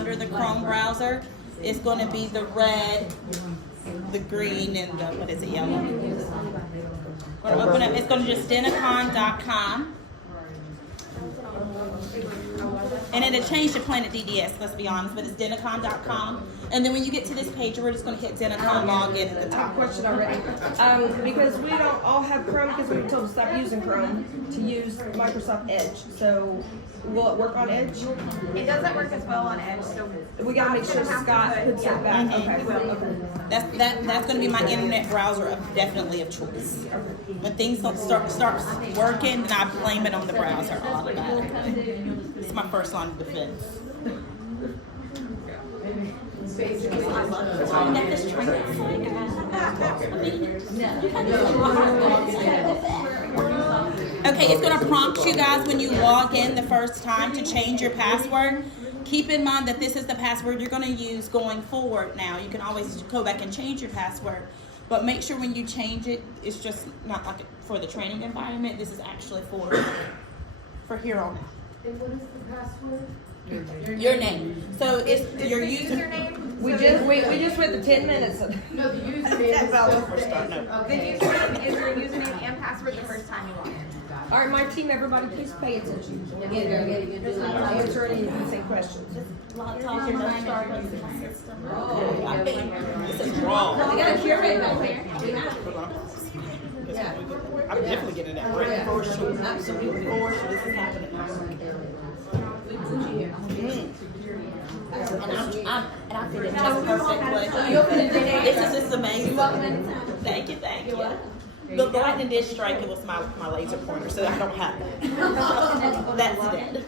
under the Chrome browser, it's going to be the red, the green, and the, what is it, yellow? We're gonna open up, it's going to just denacon.com. And it'll change to Planet DDS, let's be honest, but it's denacon.com. And then when you get to this page, we're just going to hit Denacon login at the I have top. a question already. Because we don't all have Chrome because we were told to stop using Chrome to use Microsoft Edge. So will it work on Edge? It doesn't work as well on Edge, so We gotta make sure Scott puts it back. Okay. That's going to be my internet browser definitely of choice. When things don't start working, then I blame it on the browser automatically. It's my first line of defense. Okay, it's going to prompt you guys when you log in the first time to change your password. Keep in mind that this is the password you're going to use going forward now. You can always go back and change your password, but make sure when you change it, it's just not like for the training environment. This is actually for here on out. And what is the password? Your name. So it's your username. We just went the 10 minutes. No, the username. Then you should use your username and password the first time you log in. All right, my team, everybody, please pay attention. Answer any same questions. a lot of times you're not starting the system. This is wrong. We got a curate back there. Yeah. I'm definitely getting that right. For sure. Absolutely. For sure. This is happening. And I fit it just perfectly. This is just amazing. Thank you. The lightning did strike. It was my laser pointer, so I don't have that. That's dead.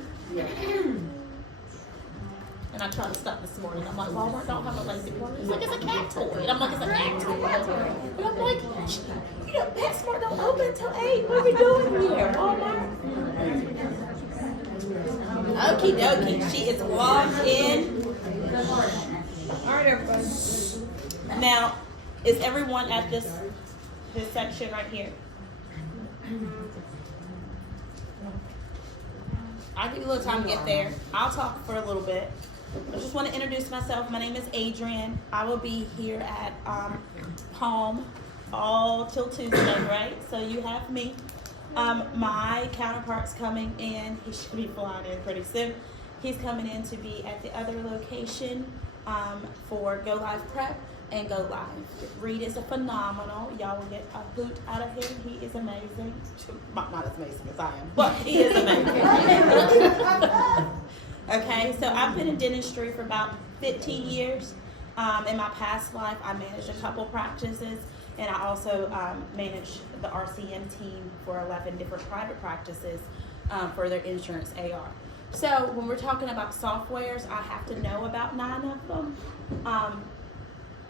And I tried to stop this morning. I'm like, Walmart don't have a laser pointer. It's like, it's a cat toy. And I'm like, it's a cat toy. But I'm like, you know, PetSmart don't open until 8. What are we doing here, Walmart? Okie dokie. She is logged in. All right, everybody. Now, is everyone at this section right here? I'll give you a little time to get there. I'll talk for a little bit. I just want to introduce myself. My name is Adrienne. I will be here at Palm all till Tuesday, right? So you have me. My counterpart's coming in. He should be flying in pretty soon. He's coming in to be at the other location for Go Live Prep and Go Live. Reed is a phenomenal. Y'all will get a hoot out of him. He is amazing. Not as amazing as I am, but he is amazing. Okay, so I've been in dentistry for about 15 years. In my past life, I managed a couple practices, and I also managed the RCM team for 11 different private practices for their insurance AR. So when we're talking about softwares, I have to know about 9 of them.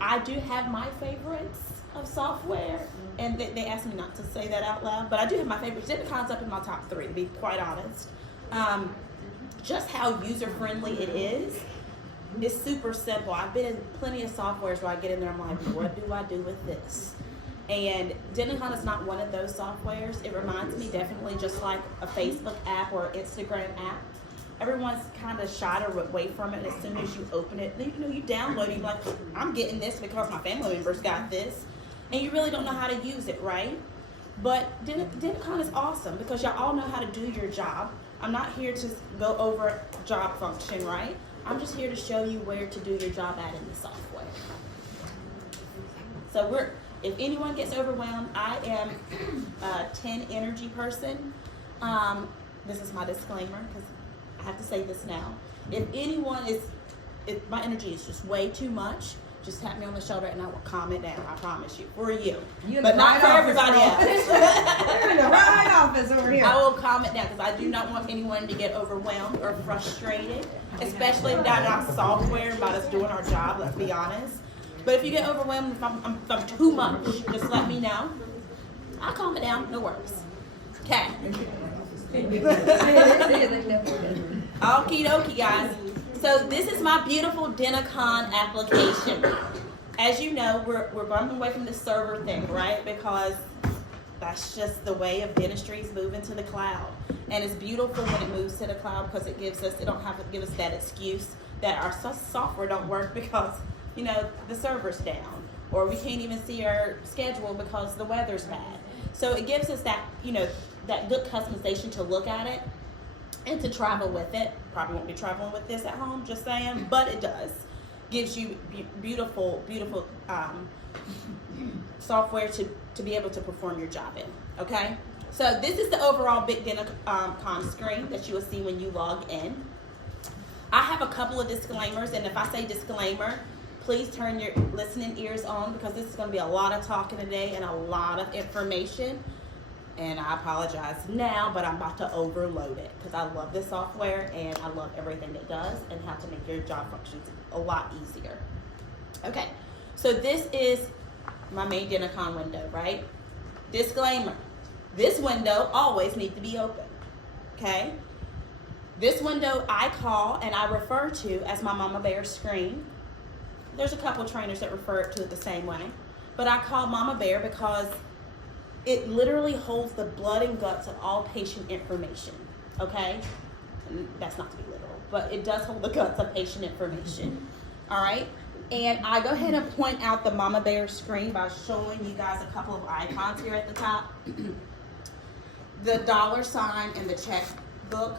I do have my favorites of software, and they asked me not to say that out loud, but I do have my favorites. Dentacon's up in my top 3, to be quite honest. Just how user-friendly it is super simple. I've been in plenty of softwares where I get in there, I'm like, what do I do with this? And Denacon is not one of those softwares. It reminds me definitely just like a Facebook app or an Instagram app. Everyone's kind of shied away from it as soon as you open it. You know, you download it, you're like, I'm getting this because my family members got this. And you really don't know how to use it, right? But Denacon is awesome because y'all all know how to do your job. I'm not here to go over job function, right? I'm just here to show you where to do your job at in the software. So if anyone gets overwhelmed, I am a 10 energy person. This is my disclaimer because I have to say this now. If my energy is just way too much, just tap me on the shoulder and I will calm it down. I promise you, for you, but not for everybody else. You're in the right office over here. I will calm it down because I do not want anyone to get overwhelmed or frustrated, especially if that's not software about us doing our job. Let's be honest. But if you get overwhelmed, if I'm too much, just let me know. I'll calm it down. No worries. Okay. Okie dokie, guys. So this is my beautiful Denacon application. As you know, we're going away from the server thing, right? Because that's just the way of dentistry is moving to the cloud. And it's beautiful when it moves to the cloud because it don't have to give us that excuse that our software don't work because, you know, the server's down, or we can't even see our schedule because the weather's bad. So it gives us that, you know, that good customization to look at it and to travel with it. Probably won't be traveling with this at home, just saying, but it does. Gives you beautiful software to be able to perform your job in, okay? So this is the overall Big DentaCon screen that you will see when you log in. I have a couple of disclaimers, and if I say disclaimer, please turn your listening ears on because this is going to be a lot of talking today and a lot of information. And I apologize now, but I'm about to overload it because I love this software and I love everything it does and how to make your job functions a lot easier. Okay, so this is my main DentaCon window, right? Disclaimer, this window always needs to be open, okay? This window I call and I refer to as my Mama Bear screen. There's a couple trainers that refer to it the same way, but I call Mama Bear because it literally holds the blood and guts of all patient information, okay? And that's not to be literal, but it does hold the guts of patient information, all right? And I go ahead and point out the Mama Bear screen by showing you guys a couple of icons here at the top. The $ and the checkbook.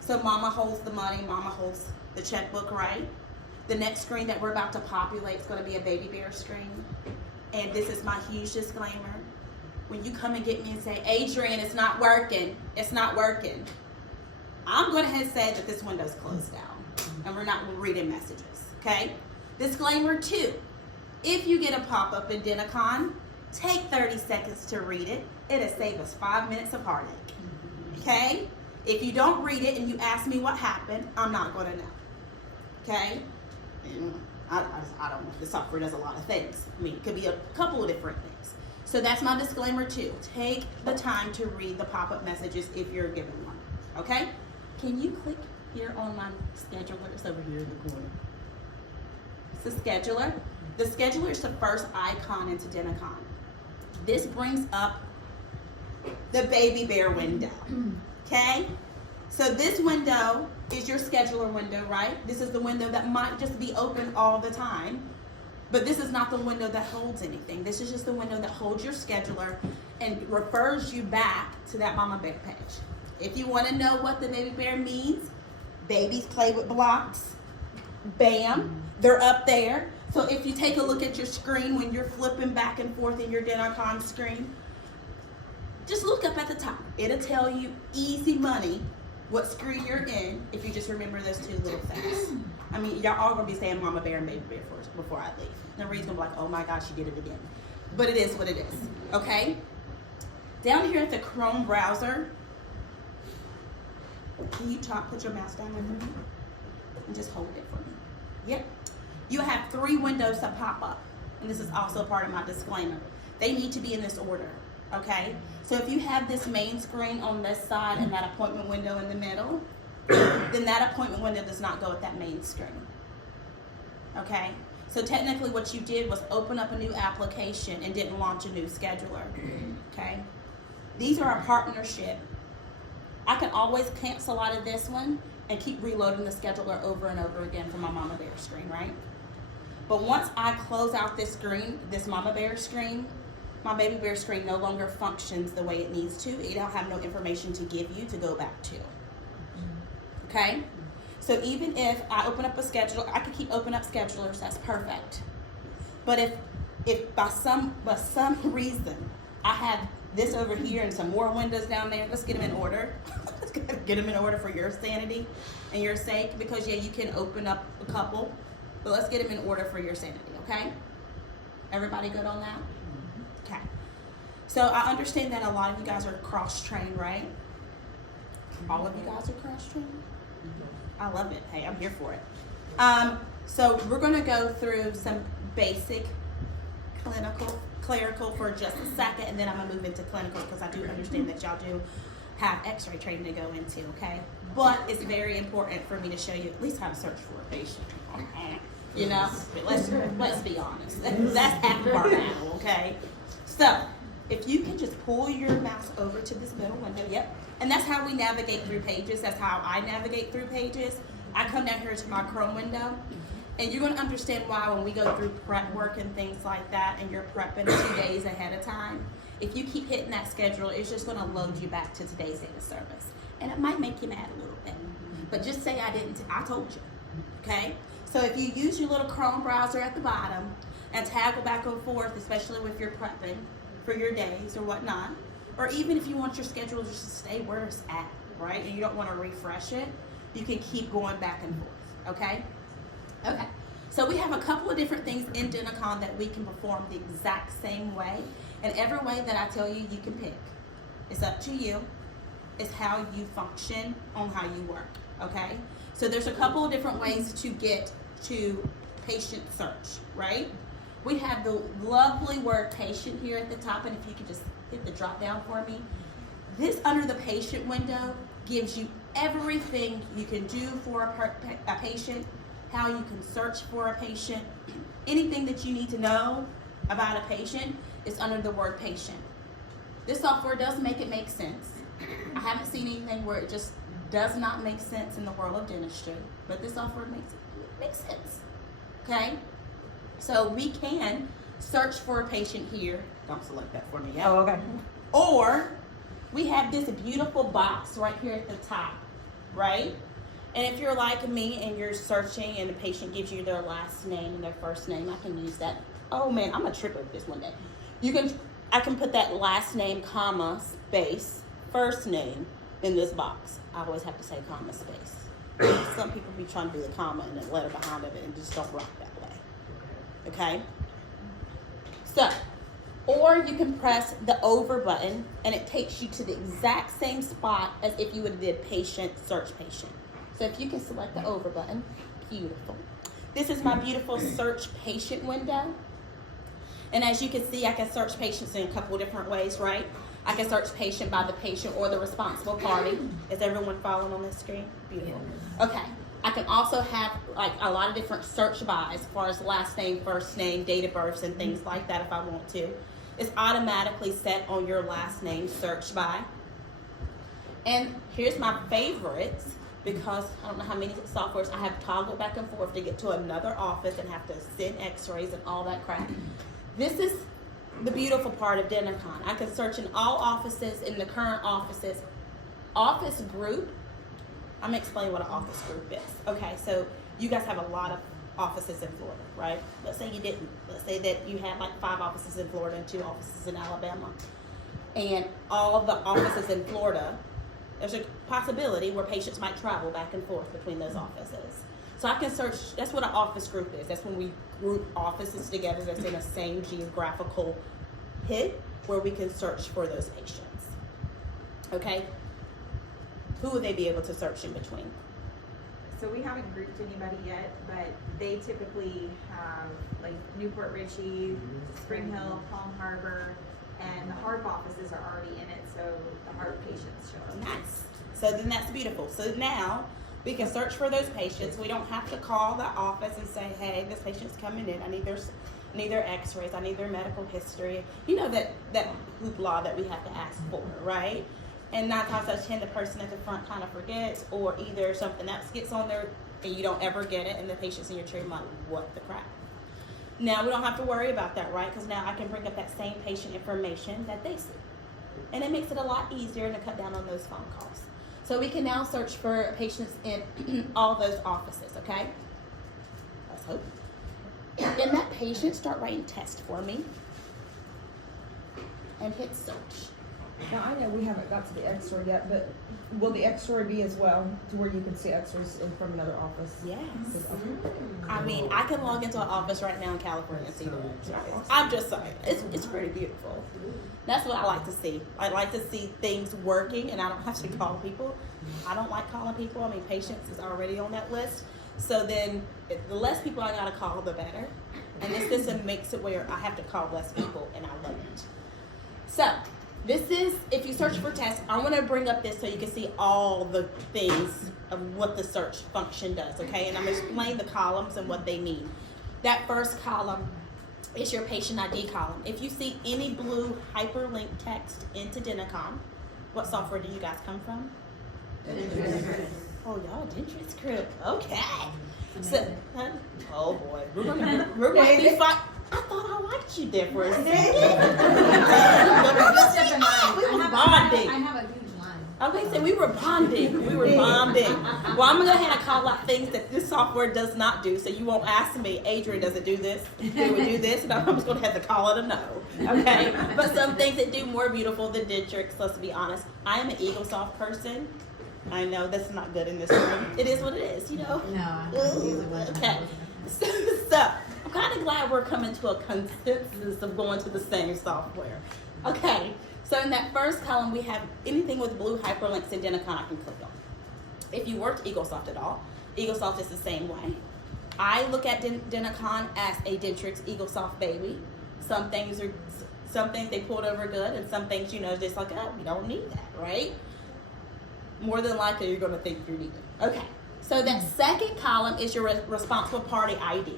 So Mama holds the money, Mama holds the checkbook, right? The next screen that we're about to populate is gonna be a Baby Bear screen. And this is my huge disclaimer. When you come and get me and say, Adrian, it's not working, I'm going to ahead and say that this window's closed down and we're not reading messages, okay? Disclaimer 2, if you get a pop-up in DentaCon, take 30 seconds to read it. It'll save us 5 minutes of heartache, okay? If you don't read it and you ask me what happened, I'm not going to know, okay? And I don't know, the software does a lot of things. I mean, it could be a couple of different things. So that's my disclaimer 2. Take the time to read the pop-up messages if you're given one, okay? Can you click here on my scheduler? It's over here in the corner. It's the scheduler. The scheduler is the first icon into DentaCon. This brings up the Baby Bear window, okay? So this window is your scheduler window, right? This is the window that might just be open all the time. But this is not the window that holds anything. This is just the window that holds your scheduler and refers you back to that Mama Bear page. If you want to know what the Baby Bear means, babies play with blocks. Bam, they're up there. So if you take a look at your screen when you're flipping back and forth in your DentaCon screen, just look up at the top. It'll tell you easy money what screen you're in if you just remember those 2 little things. I mean, y'all all gonna be saying Mama Bear and Baby Bear first before I leave. Nobody's gonna be like, oh my gosh, she did it again. But it is what it is, okay? Down here at the Chrome browser, can you put your mouse down there for me? And just hold it for me. Yep. You have 3 windows that pop up. And this is also part of my disclaimer. They need to be in this order, okay? So if you have this main screen on this side and that appointment window in the middle, then that appointment window does not go with that main screen, okay? So technically what you did was open up a new application and didn't launch a new scheduler, okay? These are a partnership. I can always cancel out of this one and keep reloading the scheduler over and over again for my Mama Bear screen, right? But once I close out this screen, this Mama Bear screen, my Baby Bear screen no longer functions the way it needs to. It'll have no information to give you to go back to. Okay? So even if I open up a scheduler, I could keep opening up schedulers, that's perfect. But if by some reason I have this over here and some more windows down there, let's get them in order. Let's get them in order for your sanity and your sake, because yeah, you can open up a couple, but let's get them in order for your sanity, okay? Everybody good on that? Okay. So I understand that a lot of you guys are cross-trained, right? All of you guys are cross-trained? I love it. Hey, I'm here for it. So we're going to go through some basic clerical for just a second, and then I'm going to move into clinical because I do understand that y'all do have x-ray training to go into, okay? But it's very important for me to show you at least how to search for a patient. You know, let's be honest. That's half of our battle, okay? So if you can just pull your mouse over to this middle window, yep. And that's how we navigate through pages. That's how I navigate through pages. I come down here to my Chrome window, and you're going to understand why when we go through prep work and things like that, and you're prepping 2 days ahead of time, if you keep hitting that schedule, it's just going to load you back to today's date of service. And it might make you mad a little bit. But just say I didn't, I told you, okay? So if you use your little Chrome browser at the bottom and toggle back and forth, especially if you're prepping for your days or whatnot, or even if you want your schedule just to stay where it's at, right? And you don't want to refresh it, you can keep going back and forth, okay? Okay, so we have a couple of different things in Denticon that we can perform the exact same way. And every way that I tell you, you can pick. It's up to you. It's how you function on how you work, okay? So there's a couple of different ways to get to patient search, right? We have the lovely word patient here at the top, and if you could just hit the drop down for me. This under the patient window gives you everything you can do for a patient, how you can search for a patient, anything that you need to know about a patient is under the word patient. This software does make it make sense. I haven't seen anything where it just does not make sense in the world of dentistry, but this software makes sense, okay? So we can search for a patient here. Don't select that for me yet. Oh, okay. Or we have this beautiful box right here at the top, right? And if you're like me and you're searching and the patient gives you their last name and their first name, I can use that. Oh man, I'm gonna trip over this one day. I can put that last name, comma, space, first name in this box. I always have to say comma, space. Some people be trying to do the comma and the letter behind of it and just don't rock that way. Okay? So, or you can press the over button and it takes you to the exact same spot as if you would have did patient, search patient. So if you can select the over button, beautiful. This is my beautiful search patient window. And as you can see, I can search patients in a couple of different ways, right? I can search patient by the patient or the responsible party. Is everyone following on this screen? Beautiful. Okay. I can also have like a lot of different search by as far as last name, first name, date of birth, and things like that if I want to. It's automatically set on your last name search by. And here's my favorites, because I don't know how many softwares I have toggled back and forth to get to another office and have to send x-rays and all that crap. This is the beautiful part of Denticon. I can search in all offices, in the current offices. Office group, I'm gonna explain what an office group is. Okay, so you guys have a lot of offices in Florida, right? Let's say you didn't. Let's say that you had like 5 offices in Florida and 2 offices in Alabama. And all of the offices in Florida, there's a possibility where patients might travel back and forth between those offices. So I can search, that's what an office group is. That's when we group offices together that's in the same geographical hit where we can search for those patients. Okay? Who would they be able to search in between? So we haven't grouped anybody yet, but they typically have like Newport Richey, Spring Hill, Palm Harbor, and the HARP offices are already in it, so the HARP patients show up. Nice. So then that's beautiful. So now we can search for those patients. We don't have to call the office and say, hey, this patient's coming in. I need their x-rays. I need their medical history. You know that hoopla that we have to ask for, right? And 9 times out of 10, the person at the front kind of forgets, or either something else gets on there and you don't ever get it, and the patient's in your chair like, what the crap? Now, we don't have to worry about that, right? Because now I can bring up that same patient information that they see. And it makes it a lot easier to cut down on those phone calls. So we can now search for patients in all those offices, okay? Let's hope. Then that patient start writing test for me and hit search. Now, I know we haven't got to the x-ray yet, but will the x-ray be as well to where you can see x-rays from another office? Yes. Okay. I mean, I can log into an office right now in California and see the x-rays. I'm just saying, it's pretty beautiful. That's what I like to see. I like to see things working, and I don't have to call people. I don't like calling people. I mean, patients is already on that list. So then, the less people I gotta call, the better. And this system makes it where I have to call less people, and I love it. So, this is, if you search for tests, I want to bring up this so you can see all the things of what the search function does, okay? And I'm going to explain the columns and what they mean. That first column is your patient ID column. If you see any blue hyperlink text into Denticon, what software do you guys come from? Oh, y'all Dentrix crew. Okay. So, oh boy, we're gonna be fine. I thought I liked you there for a second. We were bonding. I have a huge line. Okay, so we were bonding. We were bonding. Well, I'm gonna go ahead and call out things that this software does not do, so you won't ask me, Adrian, does it do this? Do we do this? And I'm just gonna have to call it a no. Okay? But some things that do more beautiful than Dentrix, let's be honest. I am an EagleSoft person. I know that's not good in this room. It is what it is, you know? No. Okay. So I'm kind of glad we're coming to a consensus of going to the same software. Okay. So in that first column, we have anything with blue hyperlinks in Denticon I can click on. If you worked EagleSoft at all, EagleSoft is the same way. I look at Denticon as a Dentrix EagleSoft baby. Some things they pulled over good, and some things, just like, oh, we don't need that, right? More than likely, you're going to think you need it. Okay. So that second column is your responsible party ID.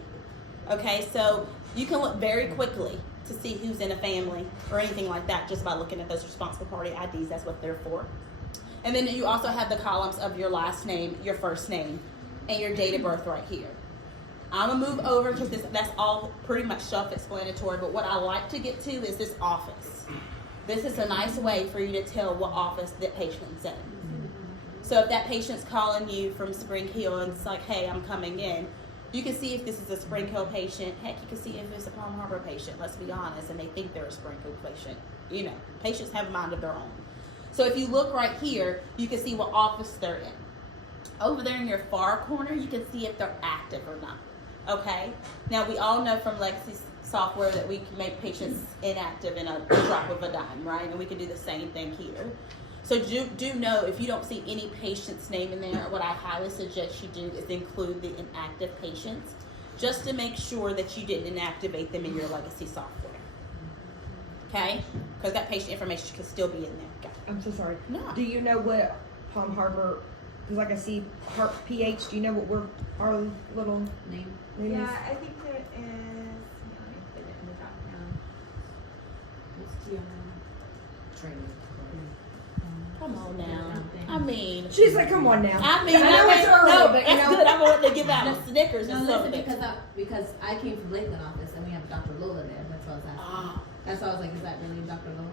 Okay, so you can look very quickly to see who's in a family or anything like that just by looking at those responsible party IDs. That's what they're for. And then you also have the columns of your last name, your first name, and your date of birth right here. I'm going to move over because that's all pretty much self-explanatory, but what I like to get to is this office. This is a nice way for you to tell what office that patient's in. So if that patient's calling you from Spring Hill and it's like, hey, I'm coming in, you can see if this is a Spring Hill patient. Heck, you can see if it's a Palm Harbor patient, let's be honest, and they think they're a Spring Hill patient. Patients have a mind of their own. So if you look right here, you can see what office they're in. Over there in your far corner, you can see if they're active or not. Okay? Now, we all know from Legacy software that we can make patients inactive in a drop of a dime, right? And we can do the same thing here. So do know if you don't see any patient's name in there, what I highly suggest you do is include the inactive patients just to make sure that you didn't inactivate them in your Legacy software. Okay? Because that patient information can still be in there. Okay. I'm so sorry. No. Do you know what Palm Harbor, because like I see PH, do you know what our little Name. name Yeah, is? I think there is. Let me put it in the drop down. It's TMO. Training. Come on now. I mean, She's like, come on now. I know it's early, no, but that's good. I'm going to give out No, Snickers No, and stuff. listen, because I came from Lakeland office and we have Dr. Lola there. That's why I was asking. Ah. That's why I was like, is that really Dr. Lola?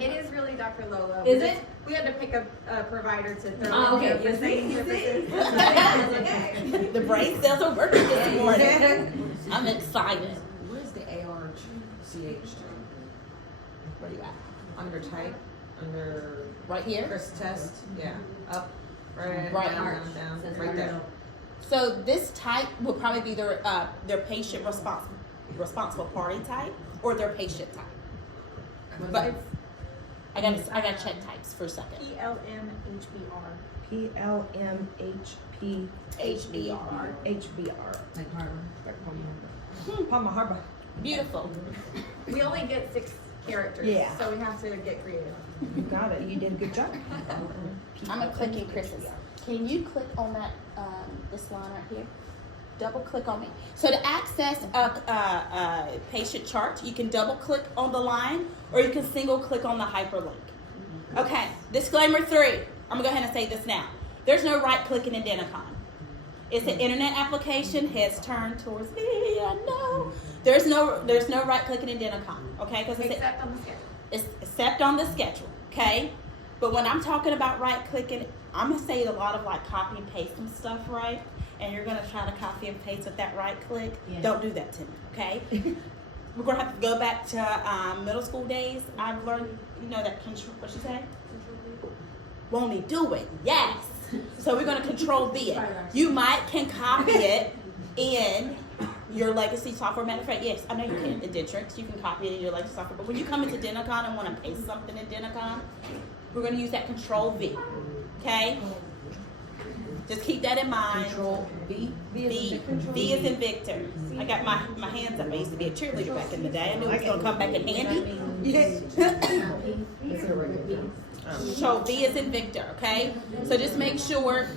It is really Dr. Lola. Is it? We had to pick a provider to throw Oh, in okay. there for safety purposes. The brain cells are working this morning. I'm excited. Where's the ARCH? Where you at? Under type, under Right here? Chris test, yeah, up, right, Right. down, Says right there. So this type will probably be their patient responsible party type or their patient type. But I gotta check types for a second. PLMHBR. PLMHP HBR. Like Harbor. Palm Harbor. Beautiful. We only get 6 characters, Yeah. so we have to get creative. You got it. You did a good job. I'm gonna click in Chris's. Can you click on that this line right here? Double click on me. So to access a patient chart, you can double click on the line or you can single click on the hyperlink. Okay, disclaimer 3. I'm gonna go ahead and say this now. There's no right clicking in Denticon. It's an internet application, heads turned towards me, I know. There's no right clicking in Denticon, okay? Because it's Except on the schedule. it's except on the schedule, okay? But when I'm talking about right clicking, I'm gonna say a lot of like copy and paste some stuff, right? And you're gonna try to copy and paste with that right click. Yeah. Don't do that to me, okay? We're gonna have to go back to middle school days. I've learned, that control. What she say? Won't he do it? Yes. So we're gonna control V it. You can copy it in your Legacy software. Matter of fact, yes, I know you can in Dentrix. You can copy it in your Legacy software. But when you come into Denticon and want to paste something in Denticon, we're going to use that Control V. Okay? Just keep that in mind. Control V. V is in Victor. I got my hands up. I used to be a cheerleader back in the day. I knew it was going to come back in handy. Is it a regular V? So V is in Victor, okay? So just make sure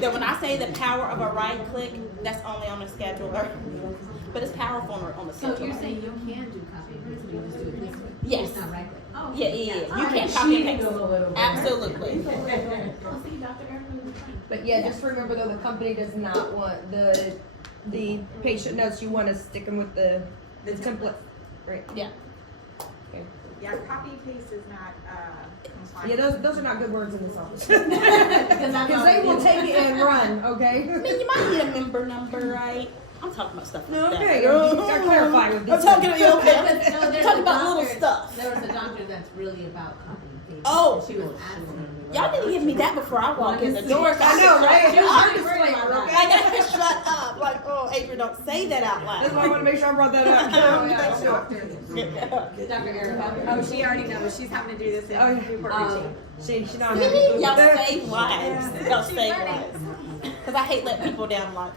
that when I say the power of a right click, that's only on the scheduler. But it's powerful on the So scheduler. you're saying you can do copy and paste, you just do it this way? Yes. It's not right click. Oh. Yeah. You can copy and paste. Absolutely. I'll see Dr. Erin. But yeah, just remember though, the company does not want the patient notes. You want to stick them with the template, right? Yeah. Okay. Yeah, copy paste is not, compliant. Yeah, those are not good words in this office. Because Because they will take it and run, I okay? mean, you might need a member number, right? I'm talking about stuff like that. Okay, you gotta clarify with I'm this. talking about you, okay? No, I'm there's talking a about little doctor- stuff. There was a doctor that's really about copy and paste. Oh. She was asking. Y'all need to give me that before I walk in the door. I know, right? She was I'm really worried about disclaimer, that. I gotta shut up. Like, oh, Adrian, don't say that out That's why I loud. want to make sure I brought that up. Dr. Erica. Oh, she already knows, she's having to do this in Oh, Newport um, Richie. She not Y'all save lives. Y'all save lives. Because I hate letting people down. Like,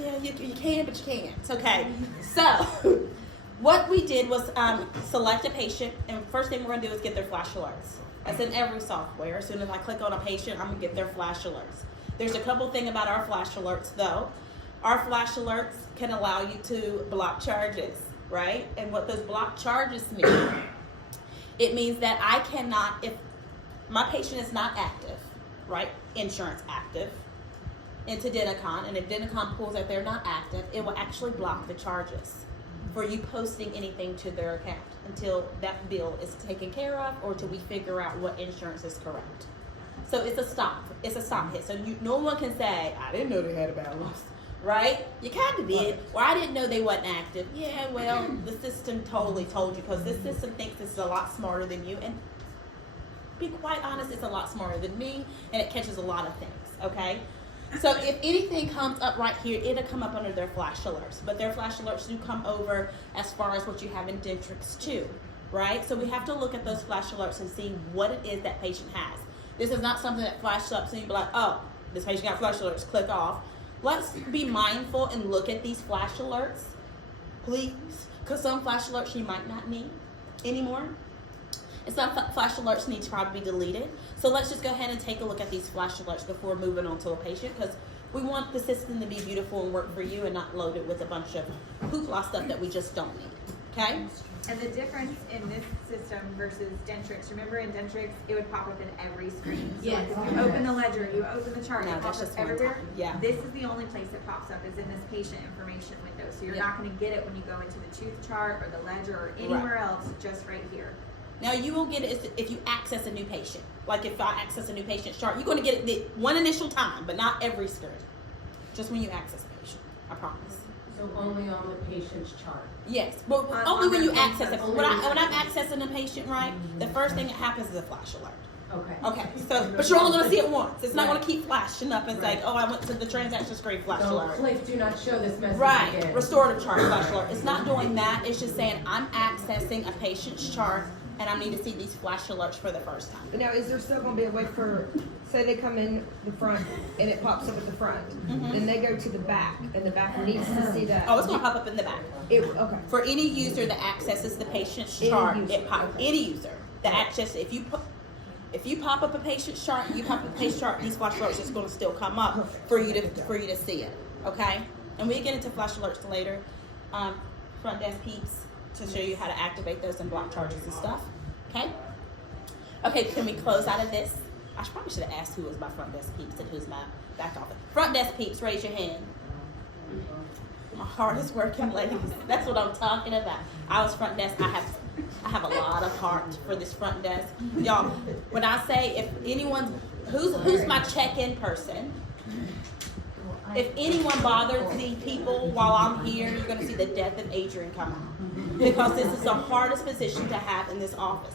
yeah, you can, but you can't. It's okay. So, what we did was select a patient, and first thing we're going to do is get their flash alerts. That's in every software. As soon as I click on a patient, I'm going to get their flash alerts. There's a couple things about our flash alerts, though. Our flash alerts can allow you to block charges, right? And what those block charges mean, it means that I cannot, if my patient is not active, right? Insurance active, into Denticon, and if Denticon pulls that they're not active, it will actually block the charges for you posting anything to their account until that bill is taken care of or till we figure out what insurance is correct. So it's a stop. It's a stop hit. So no one can say, I didn't know they had a balance, right? You kind of did. Or I didn't know they wasn't active. Yeah, well, the system totally told you because this system thinks this is a lot smarter than you. And be quite honest, it's a lot smarter than me, and it catches a lot of things, okay? So if anything comes up right here, it'll come up under their flash alerts. But their flash alerts do come over as far as what you have in Dentrix too, right? So we have to look at those flash alerts and see what it is that patient has. This is not something that flashes up so you be like, oh, this patient got flash alerts, click off. Let's be mindful and look at these flash alerts, please, because some flash alerts you might not need anymore. And some flash alerts need to probably be deleted. So let's just go ahead and take a look at these flash alerts before moving on to a patient, because we want the system to be beautiful and work for you and not load it with a bunch of hoopla stuff that we just don't need, okay? And the difference in this system versus Dentrix, remember in Dentrix, it would pop up in every screen. So Yes. like if you open the ledger, you open the chart, No, it that's pops up just one everywhere. time. Yeah. This is the only place it pops up is in this patient information window. So you're Yeah. not gonna get it when you go into the tooth chart or the ledger or anywhere else, just right here. Now you will get it if you access a new patient. Like if I access a new patient chart, you're going to get it the one initial time, but not every screen. Just when you access the patient, I promise. So only on the patient's chart. Yes, but On- only on when their you access it. phone. When I'm accessing a patient, right, the first thing that happens is a flash alert. Okay. Okay, so but you're only going to see it once. It's not Right. going to keep flashing up and saying, Right. oh, I went to the transaction screen flash So alert. please do not show this message Right, again. restorative chart flash alert. It's not doing that. It's just saying I'm accessing a patient's chart and I need to see these flash alerts for the first time. But now, is there still going to be a way for, say they come in the front and it pops up at the front, then they go to the back, and the back needs to see that? Oh, it's going to pop up in the back. Okay. For any user that accesses the patient's Any chart, user, it pop, okay. any user that accesses, if you pop up a patient's chart, you pop up a patient chart, these flash alerts is going to still come up for you to see it. Okay, and we get into flash alerts later. Front desk peeps to show you how to activate those and block charges and stuff. Okay. Okay, can we close out of this? I probably should have asked who was my front desk peeps and who's my back office. Front desk peeps, raise your hand. My hardest working ladies. That's what I'm talking about. I was front desk. I have a lot of heart for this front desk. Y'all, when I say if anyone's who's my check-in person, if anyone bothers the people while I'm here, you're gonna see the death of Adrian come out. Because this is the hardest position to have in this office.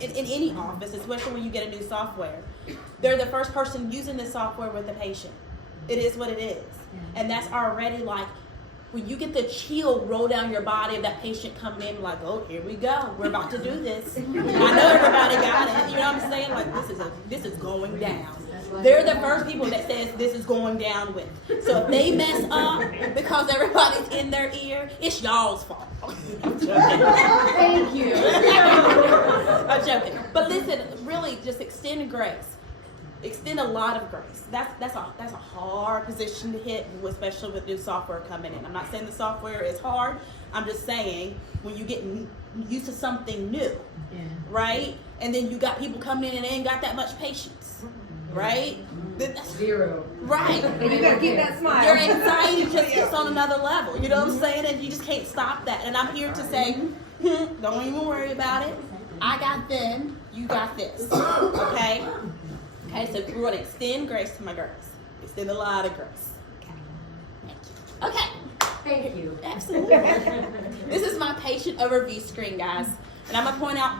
In any office, especially when you get a new software. They're the first person using this software with the patient. It is what it is. And that's already like, when you get the chill roll down your body of that patient coming in, like, oh, here we go. We're about to do this. I know everybody got it. You know what I'm saying? Like, this is going down. They're the first people that says this is going down with. So if they mess up because everybody's in their ear, it's y'all's fault. I'm joking. Thank you. I'm joking. But listen, really, just extend grace. Extend a lot of grace. That's a hard position to hit, especially with new software coming in. I'm not saying the software is hard. I'm just saying when you get used to something new, right? And then you got people coming in and they ain't got that much patience, right? Zero. Right. And you gotta keep that smile. Your anxiety just gets on another level. You know what I'm saying? And you just can't stop that. And I'm here to say, don't even worry about it. I got them. You got this. Okay? Okay, so we're going to extend grace to my girls. Extend a lot of grace. Okay. Thank you. Okay. Thank you. Absolutely. This is my patient overview screen, guys. And I'm going to point out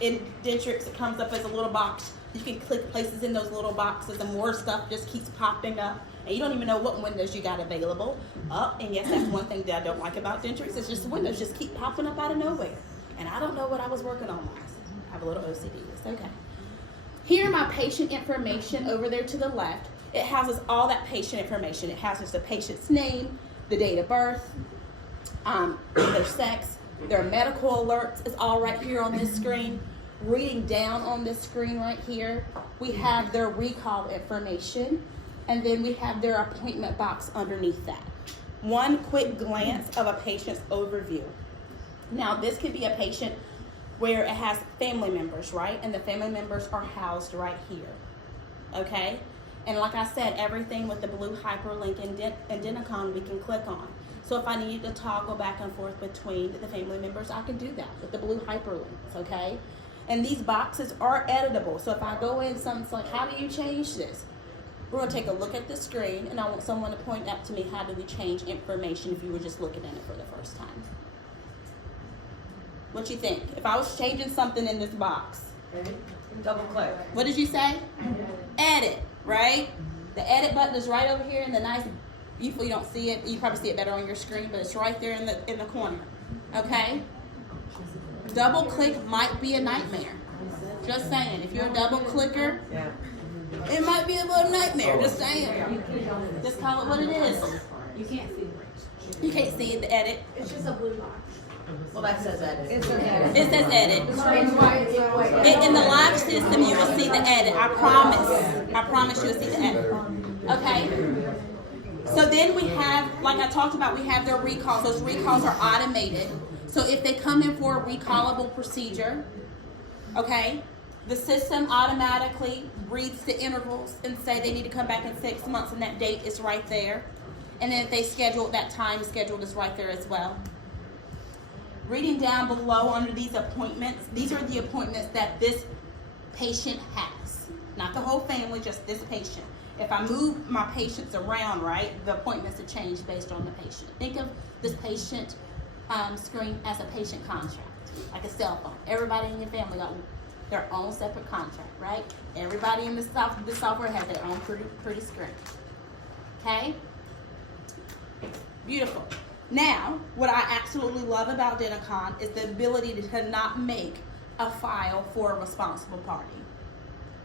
in Dentrix, it comes up as a little box. You can click places in those little boxes and more stuff just keeps popping up. And you don't even know what windows you got available. And yes, that's one thing that I don't like about Dentrix. It's just the windows just keep popping up out of nowhere. And I don't know what I was working on last. I have a little OCD. It's okay. Here, my patient information over there to the left. It houses all that patient information. It houses the patient's name, the date of birth, their sex, their medical alerts is all right here on this screen. Reading down on this screen right here, we have their recall information, and then we have their appointment box underneath that. One quick glance of a patient's overview. Now, this could be a patient where it has family members, right? And the family members are housed right here, okay? And like I said, everything with the blue hyperlink and Denticon we can click on. So if I need to toggle back and forth between the family members, I can do that with the blue hyperlinks, okay? And these boxes are editable. So if I go in, something's like, how do you change this? We're gonna take a look at the screen, and I want someone to point out to me, how do we change information if you were just looking at it for the first time? What you think? If I was changing something in this box, Double click. what did you say? Edit, right? The edit button is right over here in the nice, you don't see it, you probably see it better on your screen, but it's right there in the corner, okay? Double click might be a nightmare. Just saying, if you're a double clicker, Yeah. it might be a little nightmare, just saying. Just call it what it is. You can't see the You can't see the edit. It's just a blue box. Well, that says that. It's okay. It says edit. It's white, it's white. In the live system, you will see the edit. I promise. I promise you'll see the edit. Okay? So then we have, like I talked about, we have their recalls. Those recalls are automated. So if they come in for a recallable procedure, okay, the system automatically reads the intervals and say they need to come back in 6 months, and that date is right there. And then if they schedule, that time scheduled is right there as well. Reading down below under these appointments, these are the appointments that this patient has. Not the whole family, just this patient. If I move my patients around, right, the appointments are changed based on the patient. Think of this patient screen as a patient contract, like a cell phone. Everybody in your family got their own separate contract, right? Everybody in the software has their own pretty screen. Okay? Beautiful. Now, what I absolutely love about Denticon is the ability to not make a file for a responsible party.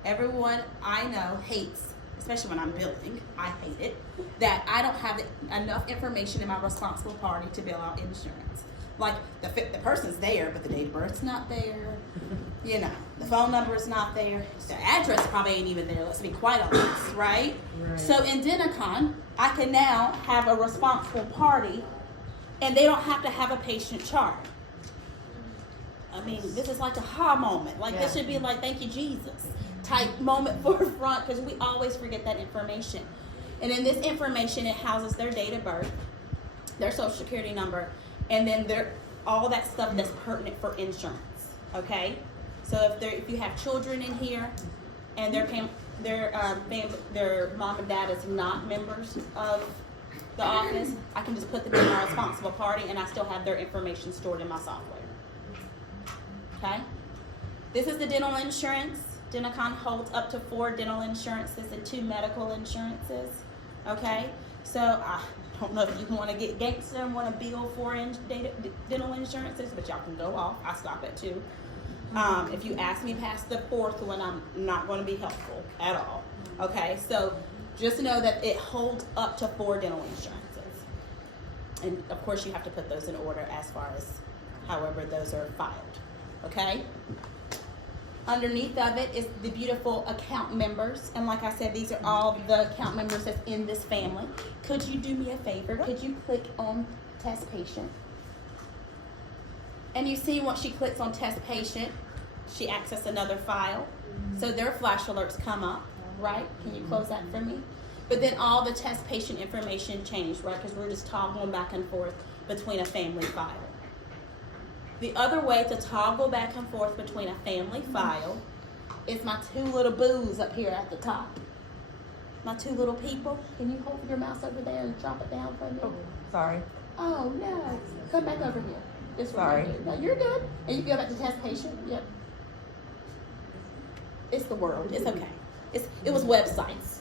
Everyone I know hates, especially when I'm billing, I hate it, that I don't have enough information in my responsible party to bill out insurance. Like, the person's there, but the date of birth's not there. You know, the phone number is not there. The address probably ain't even there, let's be quite honest, right? So in Denticon, I can now have a responsible party, and they don't have to have a patient chart. I mean, this is like a ha moment. Like, this should be like, thank you, Jesus, type moment forefront, because we always forget that information. And in this information, it houses their date of birth, their social security number, and then all that stuff that's pertinent for insurance, okay? So if you have children in here, and their mom and dad is not members of the office, I can just put them in my responsible party, and I still have their information stored in my software. Okay? This is the dental insurance. Denticon holds up to 4 dental insurances and 2 medical insurances. Okay? So I don't know if you want to get gangster and want to bill 4 dental insurances, but y'all can go off. I stop at 2. If you ask me past the 4th one, I'm not going to be helpful at all. Okay? So just know that it holds up to 4 dental insurances. And of course you have to put those in order as far as however those are filed. Okay? Underneath of it is the beautiful account members. And like I said, these are all the account members that's in this family. Could you do me a favor? Could you click on test patient? And you see once she clicks on test patient, she accesses another file. So their flash alerts come up. right? Can you close that for me? But then all the test patient information changed, right? Because we're just toggling back and forth between a family file. The other way to toggle back and forth between a family file is my two little boos up here at the top. My two little people. Can you hold your mouse over there and drop it down for me? Sorry. Oh, no. Come back over here. This one Sorry. right here. No, you're good. And you go back to test patient. Yep. It's the world. It's okay. It was websites.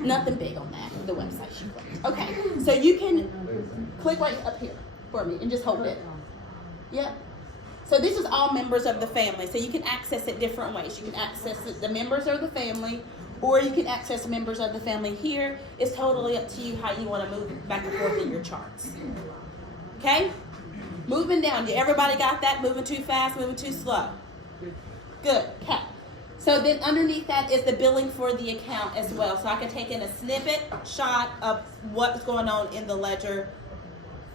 Nothing big on that. The website she clicked. Okay. So you can click right up here for me and just hold it. Yep. So this is all members of the family. So you can access it different ways. You can access the members of the family, or you can access members of the family here. It's totally up to you how you want to move back and forth in your charts. Okay? Moving down. Everybody got that? Moving too fast, moving too slow? Good. Okay. So then underneath that is the billing for the account as well. So I can take in a snippet shot of what's going on in the ledger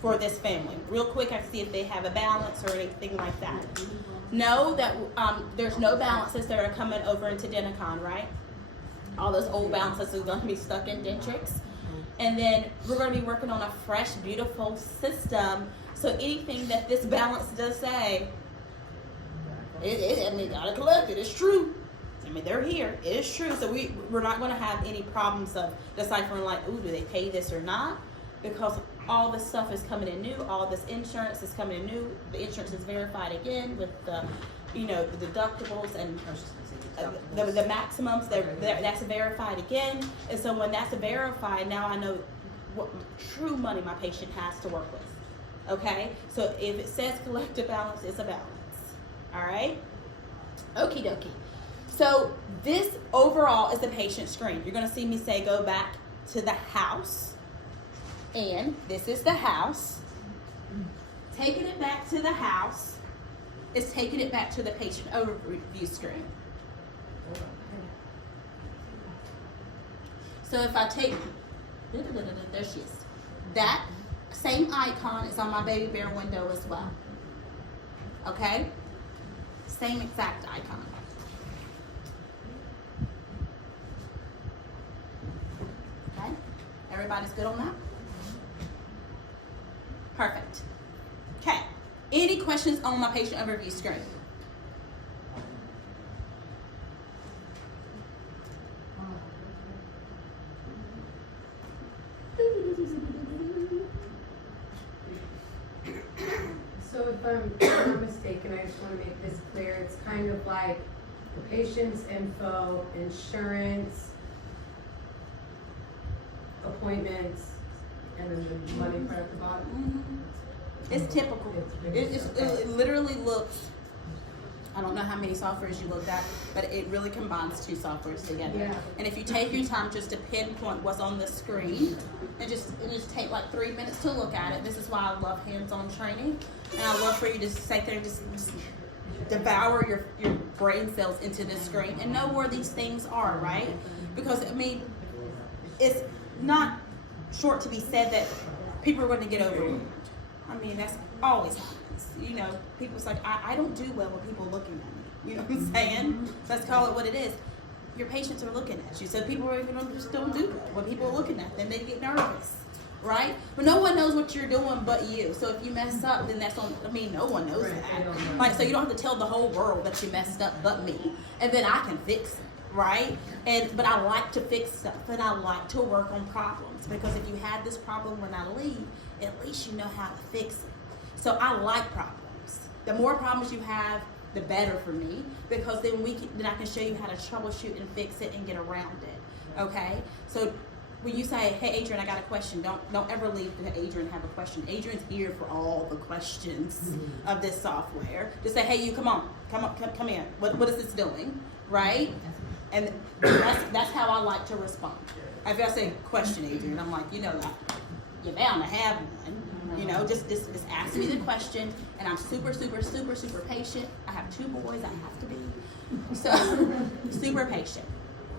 for this family. Real quick, I can see if they have a balance or anything like that. Know that there's no balances that are coming over into Denticon, right? All those old balances are going to be stuck in Dentrix. And then we're going to be working on a fresh, beautiful system. So anything that this balance does say, I mean, gotta collect it. It's true. I mean, they're here. It is true. So we're not going to have any problems of deciphering like, ooh, do they pay this or not? Because all this stuff is coming in new. All this insurance is coming in new. The insurance is verified again with the, the deductibles and the maximums. That's verified again. And so when that's verified, now I know what true money my patient has to work with. Okay? So if it says collective balance, it's a balance. All right? Okie dokie. So this overall is the patient screen. You're going to see me say go back to the house. And this is the house. Taking it back to the house is taking it back to the patient overview screen. So if I take, there she is. That same icon is on my baby bear window as well. Okay? Same exact icon. Okay? Everybody's good on that? Perfect. Okay. Any questions on my patient overview screen? So if I'm not mistaken, I just want to make this clear. It's kind of like the patient's info, insurance, appointments, and then the money part at the bottom. It's typical. It literally looks, I don't know how many softwares you looked at, but it really combines two softwares together. Yeah. And if you take your time just to pinpoint what's on the screen, and just take like 3 minutes to look at it. This is why I love hands-on training. And I love for you to sit there and just devour your brain cells into this screen and know where these things are, right? Because, I mean, it's not short to be said that people are going to get overwhelmed. I mean, that's always happens. People's like, I don't do well with people looking at me. You know what I'm saying? Let's call it what it is. Your patients are looking at you. So people are even just don't do well. When people are looking at them, they get nervous, right? But no one knows what you're doing but you. So if you mess up, then that's on, no one knows that. Like, so you don't have to tell the whole world that you messed up but me. And then I can fix it, right? But I like to fix stuff, and I like to work on problems. Because if you had this problem when I leave, at least you know how to fix it. So I like problems. The more problems you have, the better for me, because then I can show you how to troubleshoot and fix it and get around it. Okay? So when you say, "Hey Adrian, I got a question," don't ever leave to Adrian have a question. Adrian's here for all the questions of this software. Just say, "Hey, you come in. What is this doing?" Right? And that's how I like to respond. If I say question, Adrian, I'm like, that you're bound to have one. Just ask me the question, and I'm super, super, super, super patient. I have 2 boys, I have to be. So, super patient.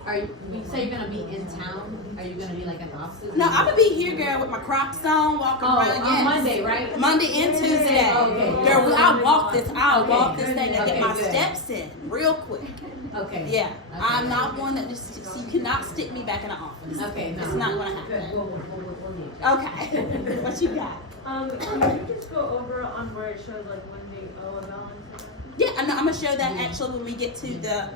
You say you're gonna be in town? Are you gonna be like at the office? No, I'm gonna be here, girl, with my Crocs on, walking around. On Monday, right? Monday and Tuesday. Okay. Girl, I'll walk this thing and get my steps in real quick. Okay. Yeah, Okay. I'm not one that just, so you cannot stick me back in the office. Okay, no. It's not gonna Good, happen. We'll need that. Okay, what you got? Can you just go over on where it shows like when they owe a balance? Yeah, I'm gonna show that actually when we get to the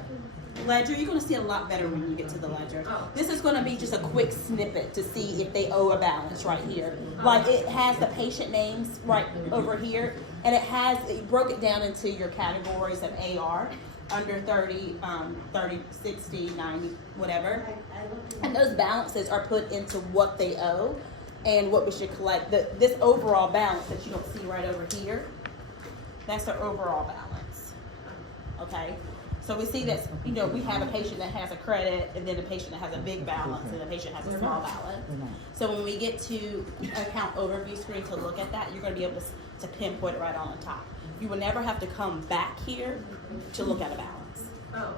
ledger. You're gonna see a lot better when you get to the ledger. Oh. This is gonna be just a quick snippet to see if they owe a balance right here. Like it has the patient names right over here, and it broke it down into your categories of AR, under 30, 30, 60, 90, whatever. And those balances are put into what they owe and what we should collect. This overall balance that you don't see right over here, that's their overall balance. Okay? So we see that, we have a patient that has a credit, and then a patient that has a big balance, and a patient has a small balance. So when we get to account overview screen to look at that, you're going to be able to pinpoint it right on the top. You will never have to come back here to look at a balance. Oh.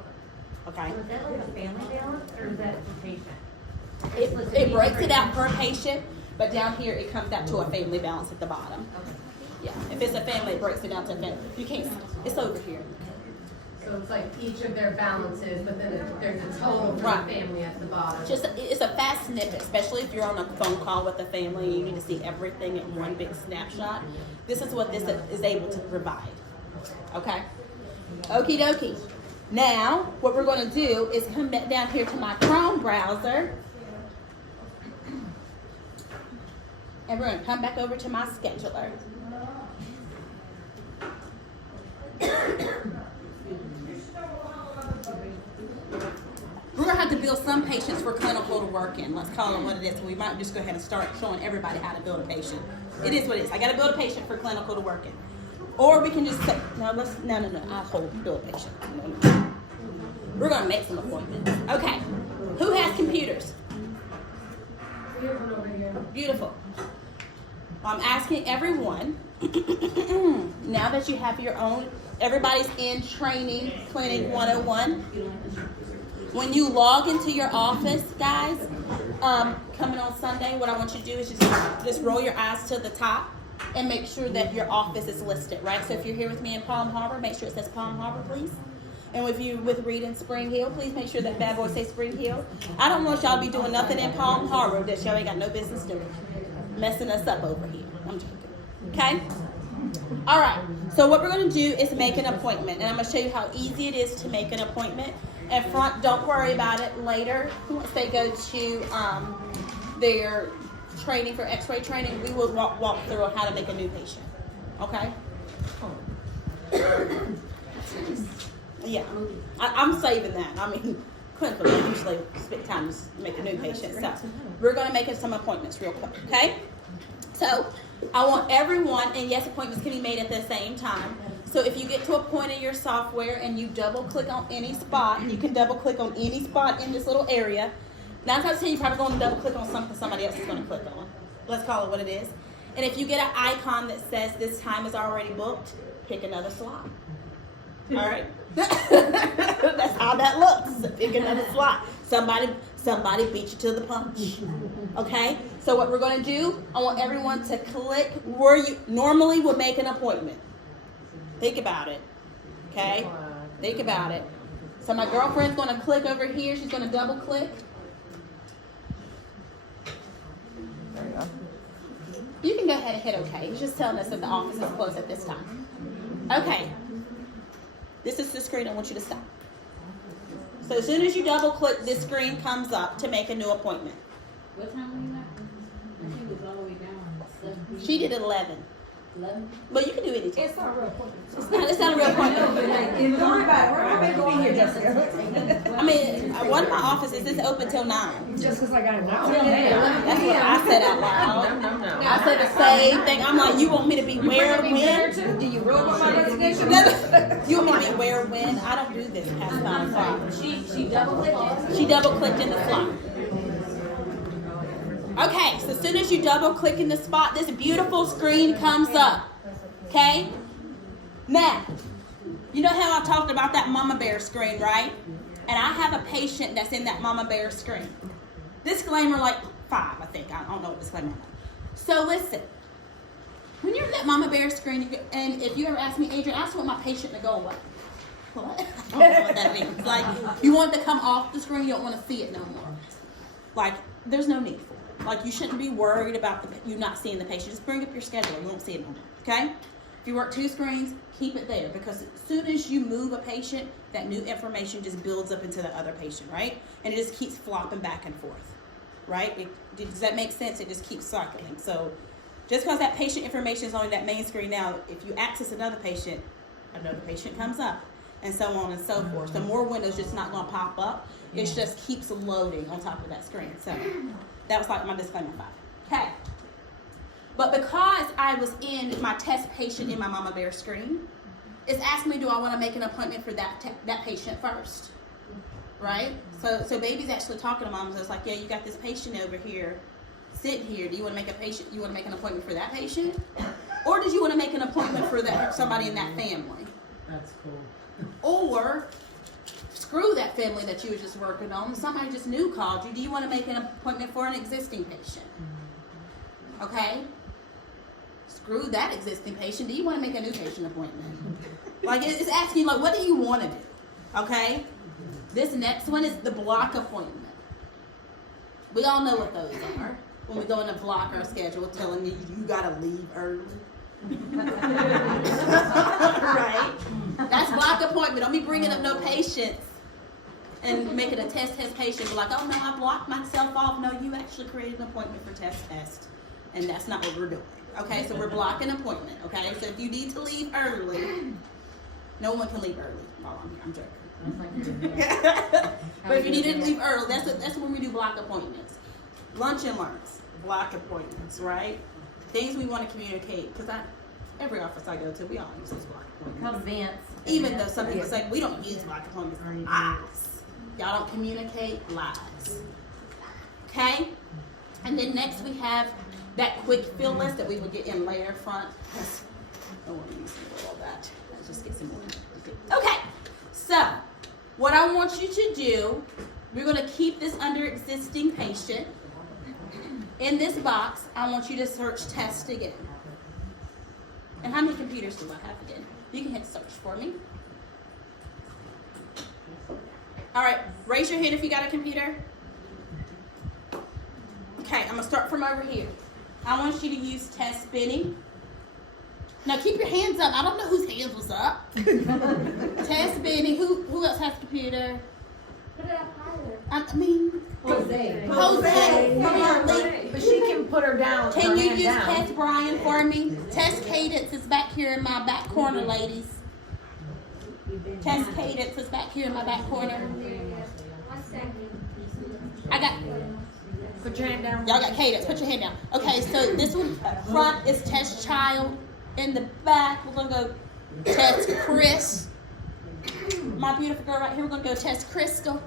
Okay? Is that like a family balance or is that the patient? It breaks it out per patient, but down here it comes out to a family balance at the bottom. Yeah, if it's a family, it breaks it down to a family. You can't, it's over here. So it's like each of their balances, but then there's a total for Right. the family at the bottom. It's a fast snippet, especially if you're on a phone call with a family and you need to see everything in one big snapshot. This is what this is able to provide. Okay? Okie dokie. Now, what we're going to do is come back down here to my Chrome browser. And we're going to come back over to my scheduler. We're going to have to build some patients for clinical to work in. Let's call it what it is. We might just go ahead and start showing everybody how to build a patient. It is what it is. I got to build a patient for clinical to work in. Or we can just say, no, I'll hold, build a patient. No. We're going to make some appointments. Okay. Who has computers? We have one over here. Beautiful. I'm asking everyone, now that you have your own, everybody's in training, Clinic 101. When you log into your office, guys, coming on Sunday, what I want you to do is just roll your eyes to the top and make sure that your office is listed, right? So if you're here with me in Palm Harbor, make sure it says Palm Harbor, please. And if you with Reed in Spring Hill, please make sure that bad boy says Spring Hill. I don't want y'all to be doing nothing in Palm Harbor that y'all ain't got no business doing. Messing us up over here. I'm joking. Okay? All right. So what we're going to do is make an appointment. And I'm going to show you how easy it is to make an appointment. And front, don't worry about it later. Once they go to their training for x-ray training, we will walk through how to make a new patient. Okay? Yeah. I'm saving that. I mean, clinical, they usually spend time to make a new patient. So we're going to make some appointments real quick. Okay? So I want everyone, and yes, appointments can be made at the same time. So if you get to a point in your software and you double click on any spot, you can double click on any spot in this little area. 9 times 10, you're probably going to double click on something somebody else is going to click on. Let's call it what it is. And if you get an icon that says this time is already booked, pick another slot. All right? That's how that looks. Pick another slot. Somebody beat you to the punch. Okay? So what we're going to do, I want everyone to click where you normally would make an appointment. Think about it. Okay? Think about it. So my girlfriend's going to click over here. She's going to double click. There you go. You can go ahead and hit OK. It's just telling us that the office is closed at this time. Okay. This is the screen I want you to stop. So as soon as you double click, this screen comes up to make a new appointment. What time were you at? I think it was all the way down. 7 She did 11. 11. But you can do anything. It's not a real appointment. It's not a real appointment. Don't worry about it. We're happy to be here, Jessica. I mean, one of my offices is open till 9. Just because I got it now. That's what I said out loud. No. I said the same thing. I'm like, you want me to be where, when? Do you really want my resignation? You want me to be where, when? I don't do this past 5 o'clock. She double clicked. She double clicked in the slot. Okay, so as soon as you double click in the spot, this beautiful screen comes up. Okay? Now, you know how I talked about that mama bear screen, right? And I have a patient that's in that mama bear screen. Disclaimer like 5, I think. I don't know what disclaimer. So listen. When you're in that mama bear screen, and if you ever ask me, Adrian, I just want my patient to go away. What? I don't know what that means. Like, you want it to come off the screen, you don't want to see it no more. Like, there's no need for it. Like, you shouldn't be worried about you not seeing the patient. Just bring up your schedule. You won't see it no more. Okay? If you work 2 screens, keep it there, because as soon as you move a patient, that new information just builds up into the other patient, right? And it just keeps flopping back and forth, right? Does that make sense? It just keeps cycling. So just because that patient information is on that main screen now, if you access another patient comes up, and so on and so forth. So more windows just not going to pop up. It just keeps loading on top of that screen. So that was like my disclaimer 5. Okay. But because I was in my test patient in my Mama Bear screen, it's asking me, do I want to make an appointment for that patient first? Right? So baby's actually talking to mom. So it's like, yeah, you got this patient over here, sitting here. Do you want to make an appointment for that patient? Or did you want to make an appointment for somebody in that family? That's cool. Or screw that family that you were just working on. Somebody just new called you. Do you want to make an appointment for an existing patient? Okay? Screw that existing patient. Do you want to make a new patient appointment? Like, it's asking, like, what do you want to do? Okay? This next one is the block appointment. We all know what those are. When we go in to block our schedule, telling me you got to leave early. Right? That's block appointment. Don't be bringing up no patients and making a test patient. Be like, oh no, I blocked myself off. No, you actually created an appointment for test. And that's not what we're doing. Okay, so we're blocking appointment. Okay, so if you need to leave early, no one can leave early while I'm here. I'm joking. But if you need to leave early, that's when we do block appointments. Lunch and learns, block appointments, right? Things we want to communicate, because every office I go to, we all use these block appointments. Events. Even though some people say we don't use block appointments, lies. Y'all don't communicate, lies. Okay? And then next we have that quick fill list that we would get in layer front. I don't want to use all that. Let's just get some more. Okay, so what I want you to do, we're going to keep this under existing patient. In this box, I want you to search test again. And how many computers do I have again? You can hit search for me. All right, raise your hand if you got a computer. Okay, I'm going to start from over here. I want you to use test spinning. Now keep your hands up. I don't know whose hands was up. Test spinning. Who else has a computer? Put it up higher. I mean, Jose. Jose. Come on, Lee. But she can put her down. Can her you hand use down. Test Brian for me? Test Cadence is back here in my back corner, ladies. Test Cadence is back here in my back corner. 1 second. I got. Put your hand down. Y'all got Cadence. Put your hand down. Okay, so this one up front is Test Child. In the back, we're gonna go Test Chris. My beautiful girl right here. We're gonna go Test Crystal.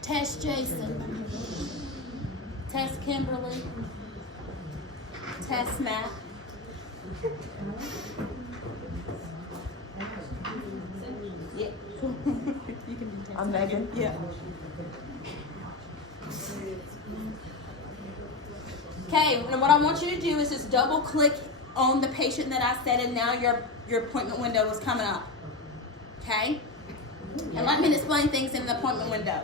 Test Jason. Test Kimberly. Test Matt. Yeah. You can be Test. I'm Megan. Yeah. Okay, and what I want you to do is just double click on the patient that I said, and now your appointment window is coming up. Okay? And let me explain things in the appointment window.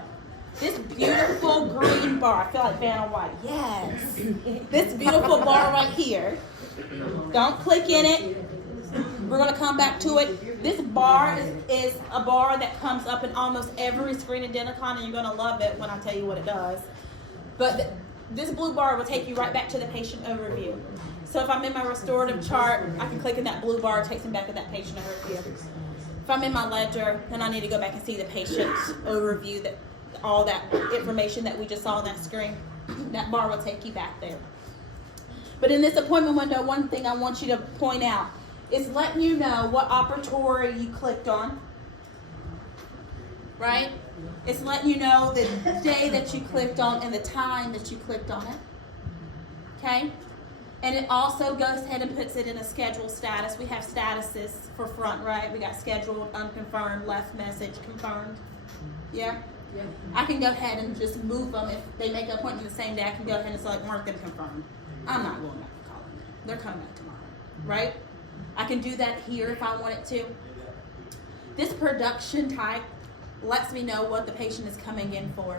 This beautiful green bar, I feel like Vanna White. Yes. This beautiful bar right here. Don't click in it. We're going to come back to it. This bar is a bar that comes up in almost every screen in Denticon, and you're going to love it when I tell you what it does. But this blue bar will take you right back to the patient overview. So if I'm in my restorative chart, I can click in that blue bar, it takes me back to that patient overview. If I'm in my ledger, then I need to go back and see the patient's overview, that all that information that we just saw on that screen. That bar will take you back there. But in this appointment window, one thing I want you to point out is letting you know what operatory you clicked on. Right? It's letting you know the day that you clicked on and the time that you clicked on it. Okay? And it also goes ahead and puts it in a schedule status. We have statuses for front, right? We got scheduled, unconfirmed, left message, confirmed. Yeah? Yeah. I can go ahead and just move them. If they make an appointment the same day, I can go ahead and select mark them confirmed. I'm not going back to call them. They're coming back tomorrow, right? I can do that here if I wanted to. This production type lets me know what the patient is coming in for.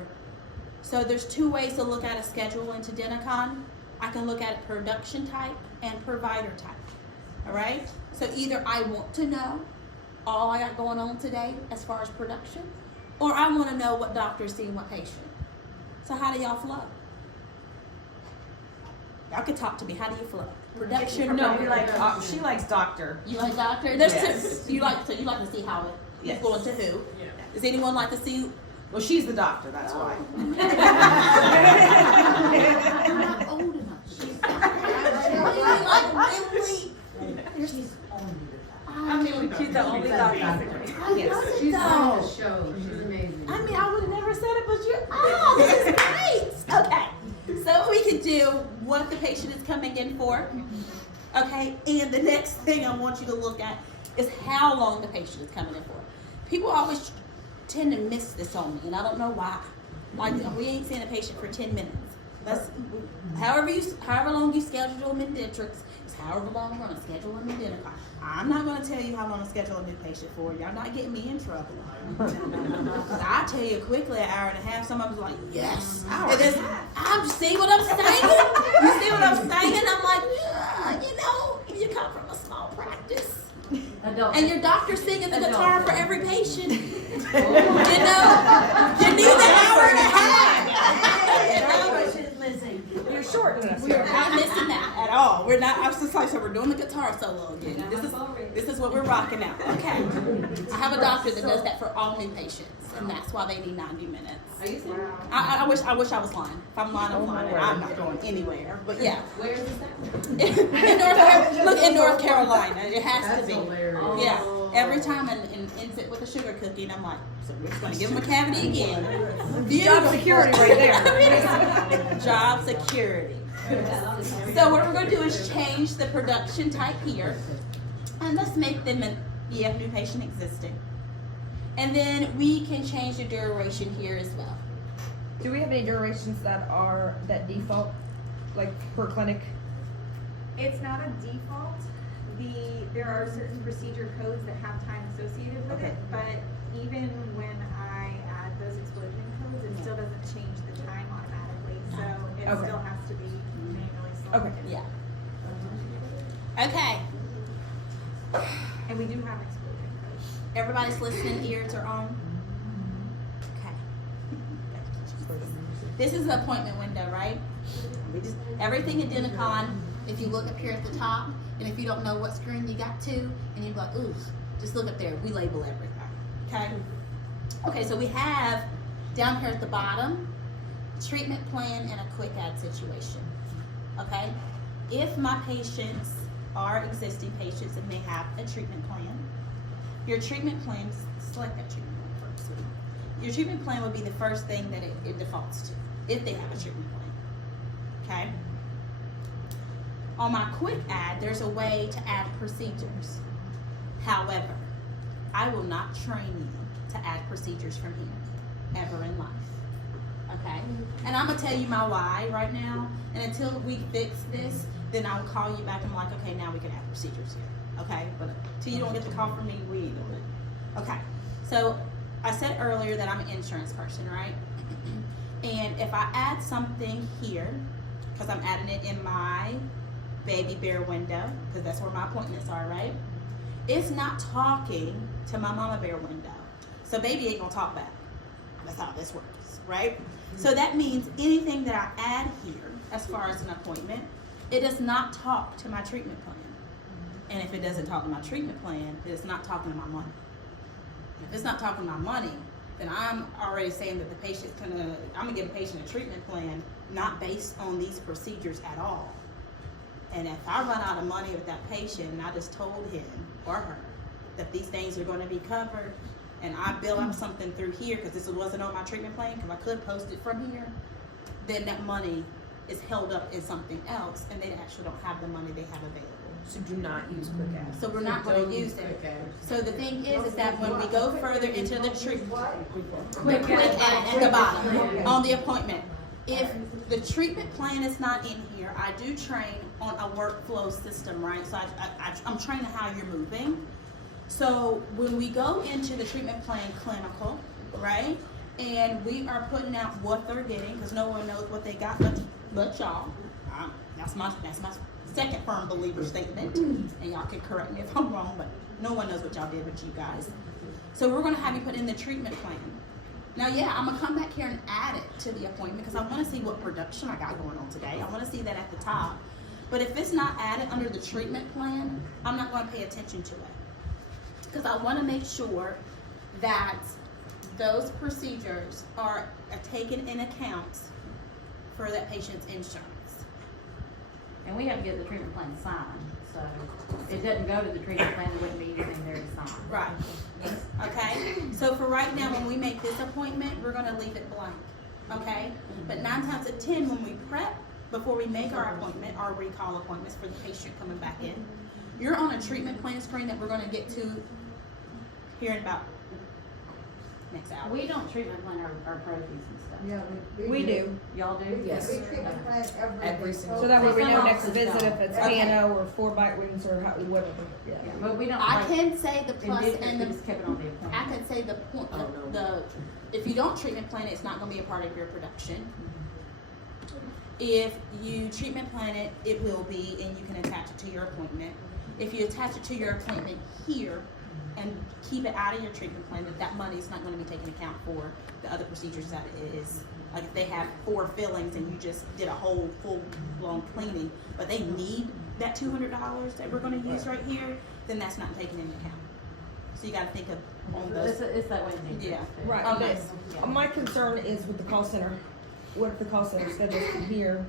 So there's two ways to look at a schedule into Denticon. I can look at it production type and provider type. All right? So either I want to know all I got going on today as far as production, or I want to know what doctor is seeing what patient. So how do y'all flow? Y'all can talk to me. How do you flow? Production? No, we like, she likes doctor. You like doctor? There's Yes. two. You like to see how it's Yes. going to who? Does anyone like to see? Well, she's the doctor, that's why. I'm not old enough. She's She's the only doctor. Yes. She's on the show. She's amazing. I mean, I would have never said it, but you're. Oh, this is great. Okay, so we can do what the patient is coming in for. Okay, and the next thing I want you to look at is how long the patient is coming in for. People always tend to miss this on me, and I don't know why. Like, we ain't seeing a patient for 10 minutes. That's however long you schedule them in Dentrix, is however long we're gonna schedule them in Denticon. I'm not gonna tell you how long to schedule a new patient for. Y'all not getting me in trouble. Cause I tell you quickly, an hour and a half. Some of them's like, yes. And then, I'm see what I'm saying. You see what I'm saying? I'm like, yeah, you know, if you come from a small practice. And your doctor's singing the guitar for every patient. You know, you need an hour and a half. You know? You're short enough. We're not missing that at all. We're not. I was just like, so we're doing the guitar solo again. This is what we're rocking now. Okay. I have a doctor that does that for all new patients, and that's why they need 90 minutes. Are you serious? I wish I was lying. If I'm lying, I'm lying. I'm not going anywhere. But yeah. Where is that? in North Carolina, it has to be. hilarious. Yeah. Every time and ends it with a sugar cookie, and I'm like, so we're just gonna give him a cavity again. Job security right there. Job security. So what we're gonna do is change the production type here, and let's make them an EF new patient existing. And then we can change the duration here as well. Do we have any durations that default, like per clinic? It's not a default. There are certain procedure codes that have time associated with it, but even when I add those explosion codes, it still doesn't change the time automatically. So it Okay. still has to be manually selected. Yeah. Okay. And we do have explosion codes. Everybody's listening, ears are on. Okay. This is the appointment window, right? Everything at Denticon, if you look up here at the top, and if you don't know what screen you got to, and you're like, ooh, just look up there. We label everything. Okay? Okay, so we have down here at the bottom, treatment plan and a quick add situation. Okay? If my patients are existing patients and they have a treatment plan, your treatment plan, select that treatment plan first. Your treatment plan would be the first thing that it defaults to, if they have a treatment plan. Okay? On my quick add, there's a way to add procedures. However, I will not train you to add procedures from here, ever in life. Okay? And I'm gonna tell you my why right now, and until we fix this, then I'll call you back and I'm like, okay, now we can add procedures here. Okay? But until you don't get the call from me, we ain't doing it. Okay. So I said earlier that I'm an insurance person, right? And if I add something here, because I'm adding it in my baby bear window, because that's where my appointments are, right? It's not talking to my mama bear window. So baby ain't gonna talk back. That's how this works, right? So that means anything that I add here, as far as an appointment, it does not talk to my treatment plan. And if it doesn't talk to my treatment plan, it's not talking to my money. If it's not talking to my money, then I'm already saying that the patient's I'm gonna give a patient a treatment plan not based on these procedures at all. And if I run out of money with that patient and I just told him or her that these things are gonna be covered, and I bill up something through here because this wasn't on my treatment plan, because I could post it from here, then that money is held up in something else, and they actually don't have the money they have available. So do not use quick add. So we're not going to use it. So the thing is that when we go further into the quick add at the bottom on the appointment, if the treatment plan is not in here, I do train on a workflow system, right? So I'm training how you're moving. So when we go into the treatment plan clinical, right, and we are putting out what they're getting, because no one knows what they got but y'all. That's my second firm believer statement, and y'all can correct me if I'm wrong, but no one knows what y'all did but you guys. So we're gonna have you put in the treatment plan. Now, yeah, I'm gonna come back here and add it to the appointment because I wanna see what production I got going on today. I wanna see that at the top. But if it's not added under the treatment plan, I'm not gonna pay attention to it. Because I wanna make sure that those procedures are taken in account for that patient's insurance. And we have to get the treatment plan signed, so if it doesn't go to the treatment plan, there wouldn't be anything there to sign. Right. Okay? So for right now, when we make this appointment, we're gonna leave it blank. Okay? But 9 times out of 10, when we prep, before we make our appointment, our recall appointments for the patient coming back in, you're on a treatment plan screen that we're gonna get to here in about next hour. We don't treatment plan our profies and stuff. Yeah, We do. Y'all do? Yes. We treatment plan Every single- So that way we know Some next offices visit don't. if it's Okay. PNO or 4 bite wings or whatever. Yeah. Yeah, but we don't I like, can say the in plus district, and we the, just kept it on the appointment. I could say the point, Oh, no. the, if you don't treatment plan it, it's not gonna be a part of your production. If you treatment plan it, it will be, and you can attach it to your appointment. If you attach it to your appointment here and keep it out of your treatment plan, that money is not gonna be taken account for the other procedures that it is. Like if they have 4 fillings and you just did a whole full-blown cleaning, but they need that $200 that we're gonna use right here, then that's not taken into account. So you gotta think of on those. It's that way in district. Yeah. too. Right. Okay. Yeah. My concern is with the call center. What if the call center schedules from here?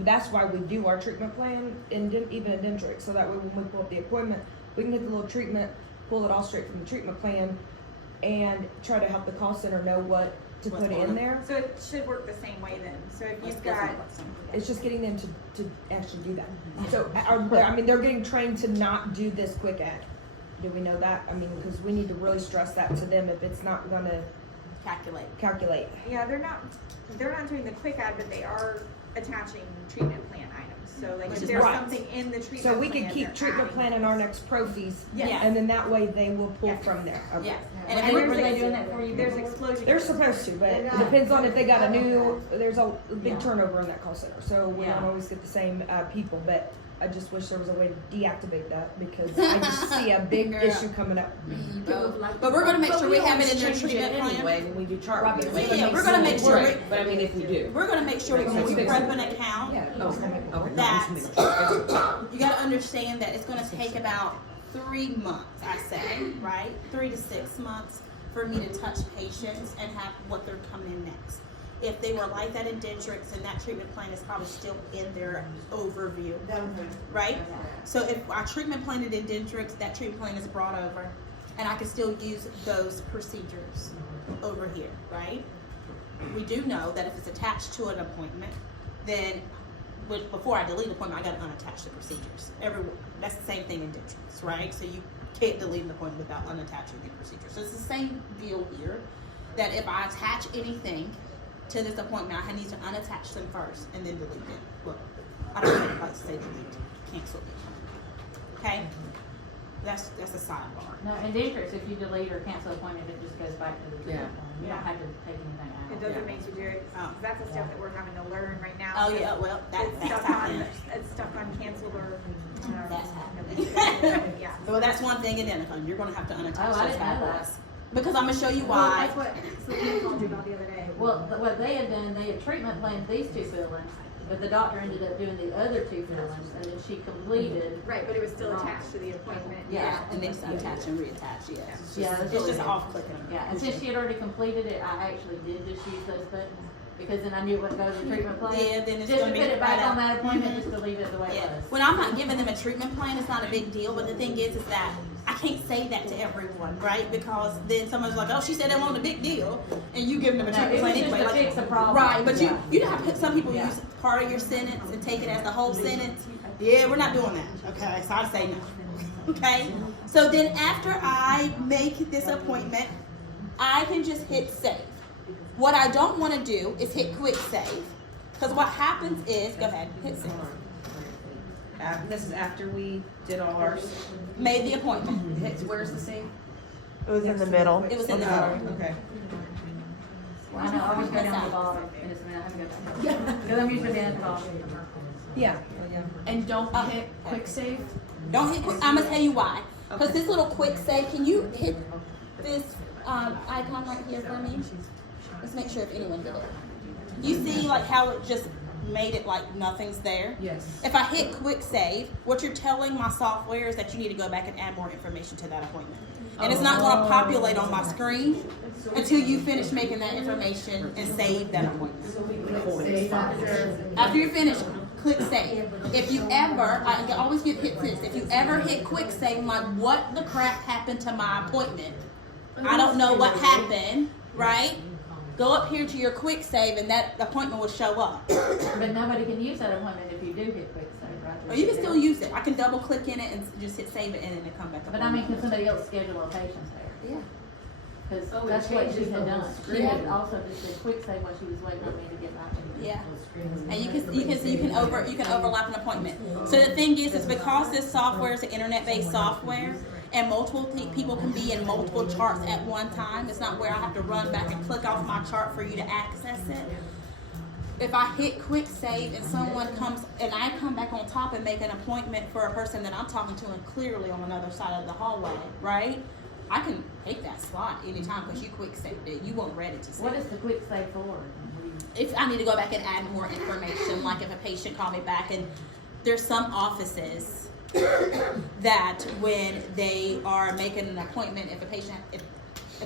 That's why we do our treatment plan even in Dentrix, so that way when we pull up the appointment, we can get the little treatment, pull it all straight from the treatment plan, and try to help the call center know what to What's put going in on. there. So it should work the same way then. So if you've got, It's just getting them to actually do that. So, they're getting trained to not do this quick ad. Do we know that? I mean, because we need to really stress that to them if it's not gonna calculate. yeah, they're not doing the quick ad, but they are attaching treatment plan items. So like Which if is there's right. something in the treatment So plan, we could keep they're treatment adding plan in our next pro fees, Yes. and then that way they will pull Yes. from there. Okay. Yes. And if were we're- they doing that for you? There's explosion. They're supposed to, but it depends on if they got a new, there's a big Yeah. turnover in that call center, so we Yeah. don't always get the same, people, but I just wish there was a way to deactivate that, because I just see a big Girl. issue coming up. But we're gonna make But sure we we have it in always their change it treatment plan. anyway when we do chart review. Right, It yeah, makes we're gonna make sense. sure Right, but I mean, if we do. We're gonna make sure when we prep an account, that you gotta understand that it's gonna take about 3 months, I say, right? 3 to 6 months for me to touch patients and have what they're coming in next. If they were like that in Dentrix, then that treatment plan is probably still in their overview, right? So if I treatment planned it in Dentrix, that treatment plan is brought over, and I can still use those procedures over here, right? We do know that if it's attached to an appointment, then before I delete the appointment, I gotta unattach the procedures. That's the same thing in Dentrix, right? So you can't delete an appointment without unattaching the procedure. So it's the same deal here, that if I attach anything to this appointment, I need to unattach them first and then delete it. Well, I don't know if I say delete, cancel it. Okay? That's a sidebar. No, in districts, if you delete or cancel appointment, it just goes back to the treatment Yeah. plan. You don't have to take anything out. It doesn't make you do it. Oh. That's the stuff that we're having to learn right now. Oh So yeah, well, it's that's stuff happening. on, it's stuff on canceled or. That's happening. Yeah. Well, that's one thing identical. You're gonna have to unattach Oh, I those didn't bad know that. boys. Because I'm gonna show you Well, why. that's what Celine called you about the other day. Well, what they had done, they had treatment planned these 2 fillings, but the doctor ended up doing the other 2 fillings, and then she completed. Right, but it was still attached to the appointment. Yeah. And then attach and reattach, yeah. Yeah, that's It's what just we did. off clicking. Yeah, and since she had already completed it, I actually did just use those buttons, because then I knew what to go to the treatment plan. Yeah, then it's Just gonna to be put it back right on out. that appointment, just to leave it the way Yeah. it was. When I'm not giving them a treatment plan, it's not a big deal, but the thing is that I can't say that to everyone, right? Because then someone's like, oh, she said that wasn't a big deal, and you give them a No, treatment it plan was just anyway. to fix the problem. Right, but Yeah. you know how some people Yeah. use part of your sentence and take it as the whole sentence? Yeah, we're not doing that, okay? So I say no, okay? So then after I make this appointment, I can just hit save. What I don't want to do is hit quick save. Because what happens is, go ahead, hit save. This is after we did all ours. Made the appointment. Where's the same? It was in the middle. It was in the Oh, middle. okay. I know, always go down to the bottom, and it's, I have to go back. Because I'm usually down at the bottom. Yeah. And don't hit quick save. Don't hit quick. I'm gonna tell you why. Because this little quick save, can you hit this icon right here for me? Let's make sure if anyone did it. You see like how it just made it like nothing's there? Yes. If I hit quick save, what you're telling my software is that you need to go back and add more information to that appointment. And it's not gonna populate on my screen until you finish making that information and save that appointment. Save after. After you're finished, click save. If you ever, I always get hit this, if you ever hit quick save, I'm like, what the crap happened to my appointment? I don't know what happened, right? Go up here to your quick save and that appointment will show up. But nobody can use that appointment if you do hit quick save, right? Or you can still use it. I can double click in it and just hit save it and then it come back up. But I mean, can somebody else schedule a patient there? Yeah. Because Oh, it that's what she changes had the whole done. She screen. had also just did quick save while she was waiting on me to get back in. Yeah. And you can overlap an appointment. So the thing is because this software is an internet-based software and multiple people can be in multiple charts at one time, it's not where I have to run back and click off my chart for you to access it. If I hit quick save and someone comes and I come back on top and make an appointment for a person that I'm talking to and clearly on another side of the hallway, right? I can take that slot anytime because you quick saved it. You weren't ready to save What it. is the quick save for? If I need to go back and add more information, like if a patient called me back and there's some offices that when they are making an appointment, if a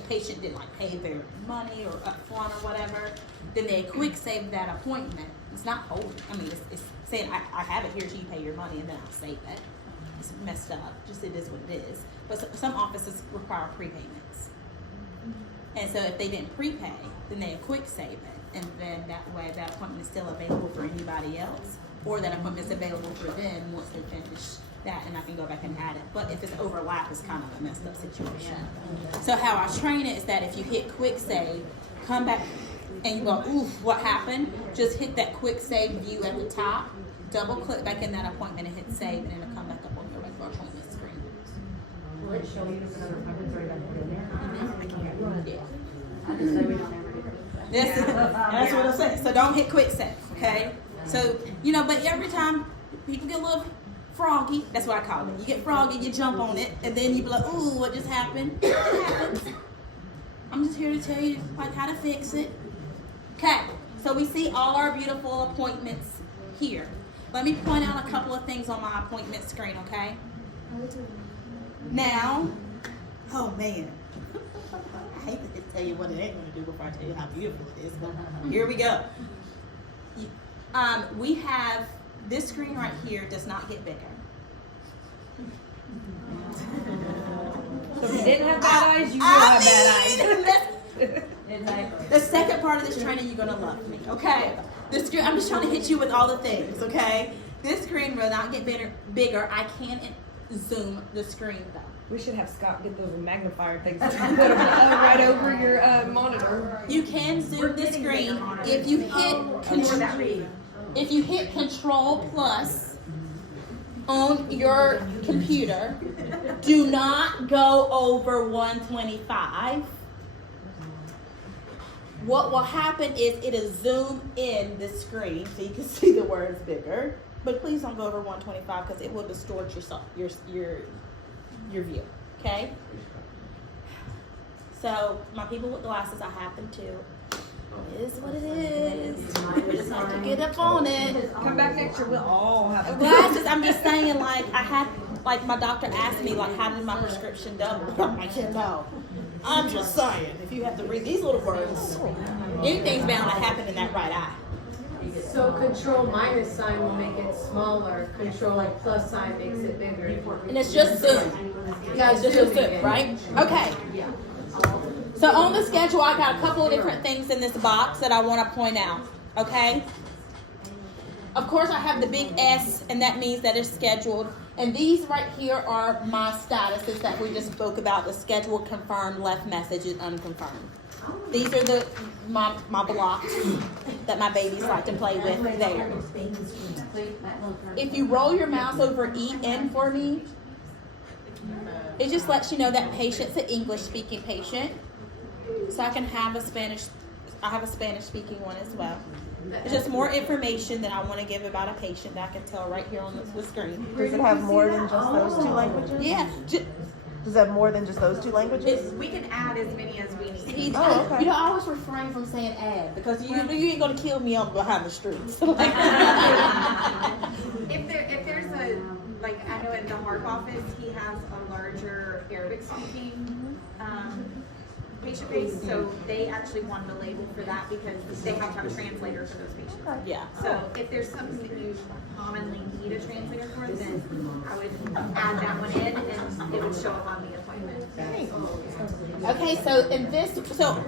patient didn't like pay their money or upfront or whatever, then they quick save that appointment. It's not holding. I mean, it's saying I have it here so you pay your money and then I'll save it. It's messed up. Just it is what it is. But some offices require prepayments. And so if they didn't prepay, then they quick save it. And then that way that appointment is still available for anybody else. Or that appointment is available for them once they finish that and I can go back and add it. But if it's overlap, it's kind of a messed up situation. So how I train it is that if you hit quick save, come back and you go, oof, what happened? Just hit that quick save view at the top, double click back in that appointment and hit save and it'll come back up on your regular appointment screen. Will it show you if another appointment's already got put in there? Yeah. I just say we don't ever do That's what I'm saying. So don't hit quick save, okay? So, but every time people get a little froggy, that's what I call it. You get froggy, you jump on it, and then you be like, ooh, what just happened? It happens. I'm just here to tell you like how to fix it. Okay, so we see all our beautiful appointments here. Let me point out a couple of things on my appointment screen, okay? Now, oh man. I hate to tell you what it ain't gonna do before I tell you how beautiful it is, but here we go. We have this screen right here does not get bigger. So if you didn't have bad eyes, you will have bad eyes. Exactly. The second part of this training, you're gonna love me, okay? The screen, I'm just trying to hit you with all the things, okay? This screen will not get bigger. I can zoom the screen though. We should have Scott get those magnifier things and put them right over your monitor. You can zoom the screen if you hit Control plus on your computer. Do not go over 125. What will happen is it'll zoom in the screen so you can see the words bigger. But please don't go over 125 because it will distort your view. Okay? So my people with glasses, I happen to. It is what it is. We just have to get up on it. Come back next year, we'll all have Glasses, I'm just saying, like, my doctor asked me, like, how did my prescription double? I'm like, no. I'm just saying, if you have to read these little words, anything's bound to happen in that right eye. So control minus sign will make it smaller, control like plus sign makes it bigger. And it's just zoom. Yeah, It's just zooming zoom, in. right? Okay. So on the schedule, I got a couple of different things in this box that I want to point out, okay? Of course, I have the big S, and that means that it's scheduled. And these right here are my statuses that we just spoke about, the scheduled, confirmed, left message, and unconfirmed. These are my blocks that my babies like to play with there. If you roll your mouse over EN for me, it just lets you know that patient's an English speaking patient. So I can have I have a Spanish speaking one as well. It's just more information that I want to give about a patient that I can tell right here on the screen. Does it have more than just those two languages? Yeah. Does it have more than just those two languages? We can add as many as we need. Oh, okay. You know, I always refrain from saying "ad" because you ain't gonna kill me on behind the streets. If there's a, like, I know in the HARP office, he has a larger Arabic speaking, patient base, so they actually wanted a label for that because they have to have a translator for those patients. Yeah. So if there's something that you commonly need a translator for, then I would add that one in and it would show up on the appointment. Okay, so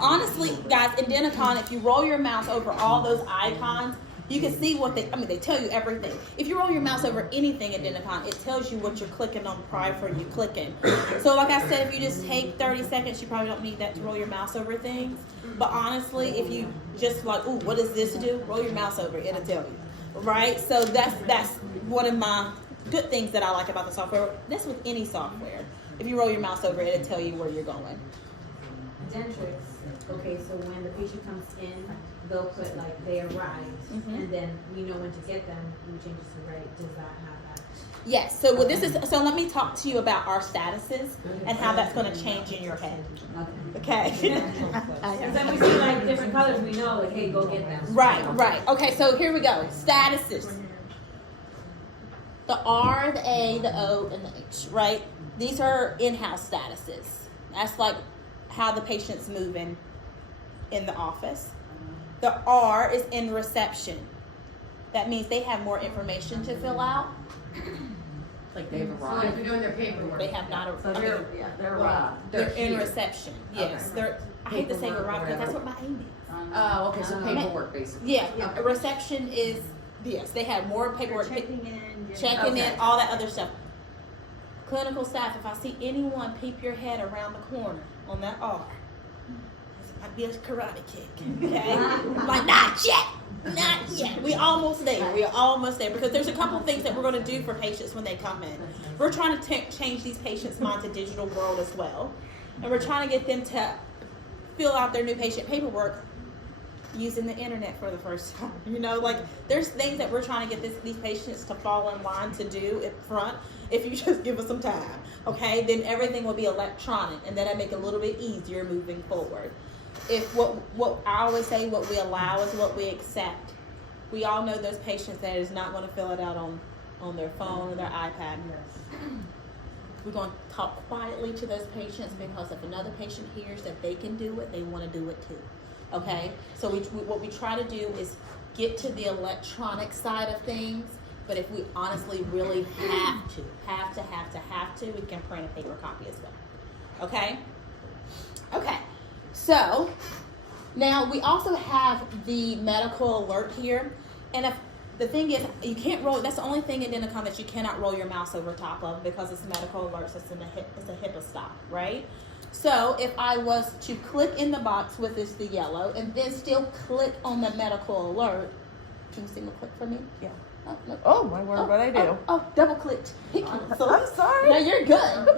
honestly, guys, in Denticon, if you roll your mouse over all those icons, you can see what they tell you everything. If you roll your mouse over anything in Denticon, it tells you what you're clicking on prior for you clicking. So like I said, if you just take 30 seconds, you probably don't need that to roll your mouse over things. But honestly, if you just like, ooh, what does this do? Roll your mouse over it, it'll tell you. Right? So that's one of my good things that I like about the software. That's with any software. If you roll your mouse over it, it'll tell you where you're going. Dentrix, okay, so when the patient comes in, they'll put like they arrived, and then we know when to get them, we change it to right, does that have that? Yes, so so let me talk to you about our statuses and how that's going to change in your head. Okay. Because then we see like different colors, we know like, hey, go get them. Right. Okay, so here we go. Statuses. The R, the A, the O, and the H, right? These are in-house statuses. That's like how the patient's moving in the office. The R is in reception. That means they have more information to fill out. Like they've So like arrived. they're doing their paperwork. They have not So they're arrived. they're in reception. Yes. Okay. I hate to say arrived because that's what my aim is. Oh, okay, so paperwork basically. Yeah, reception is, yes, they have more paperwork. Checking in, all that other stuff. Clinical staff, if I see anyone peep your head around the corner on that R, this might be a karate kick, okay? Like, not yet. We're almost there because there's a couple things that we're going to do for patients when they come in. We're trying to change these patients' minds to digital world as well. And we're trying to get them to fill out their new patient paperwork using the internet for the first time. You know, like there's things that we're trying to get these patients to fall in line to do up front. If you just give us some time, okay, then everything will be electronic, and that'll make it a little bit easier moving forward. If what I always say, what we allow is what we accept. We all know those patients that is not going to fill it out on their phone or their iPad. We're going to talk quietly to those patients because if another patient hears that they can do it, they want to do it too. Okay, so what we try to do is get to the electronic side of things, but if we honestly really have to, we can print a paper copy as well. Okay, so now we also have the medical alert here, and if the thing is, you can't roll. That's the only thing in Denticon that you cannot roll your mouse over top of because it's medical alerts. It's a HIPAA stop, right? So if I was to click in the box with the yellow and then still click on the medical alert, can you single click for me? Yeah. Oh, no. Oh my word, what I do? Oh, double clicked. I'm sorry. No, you're good.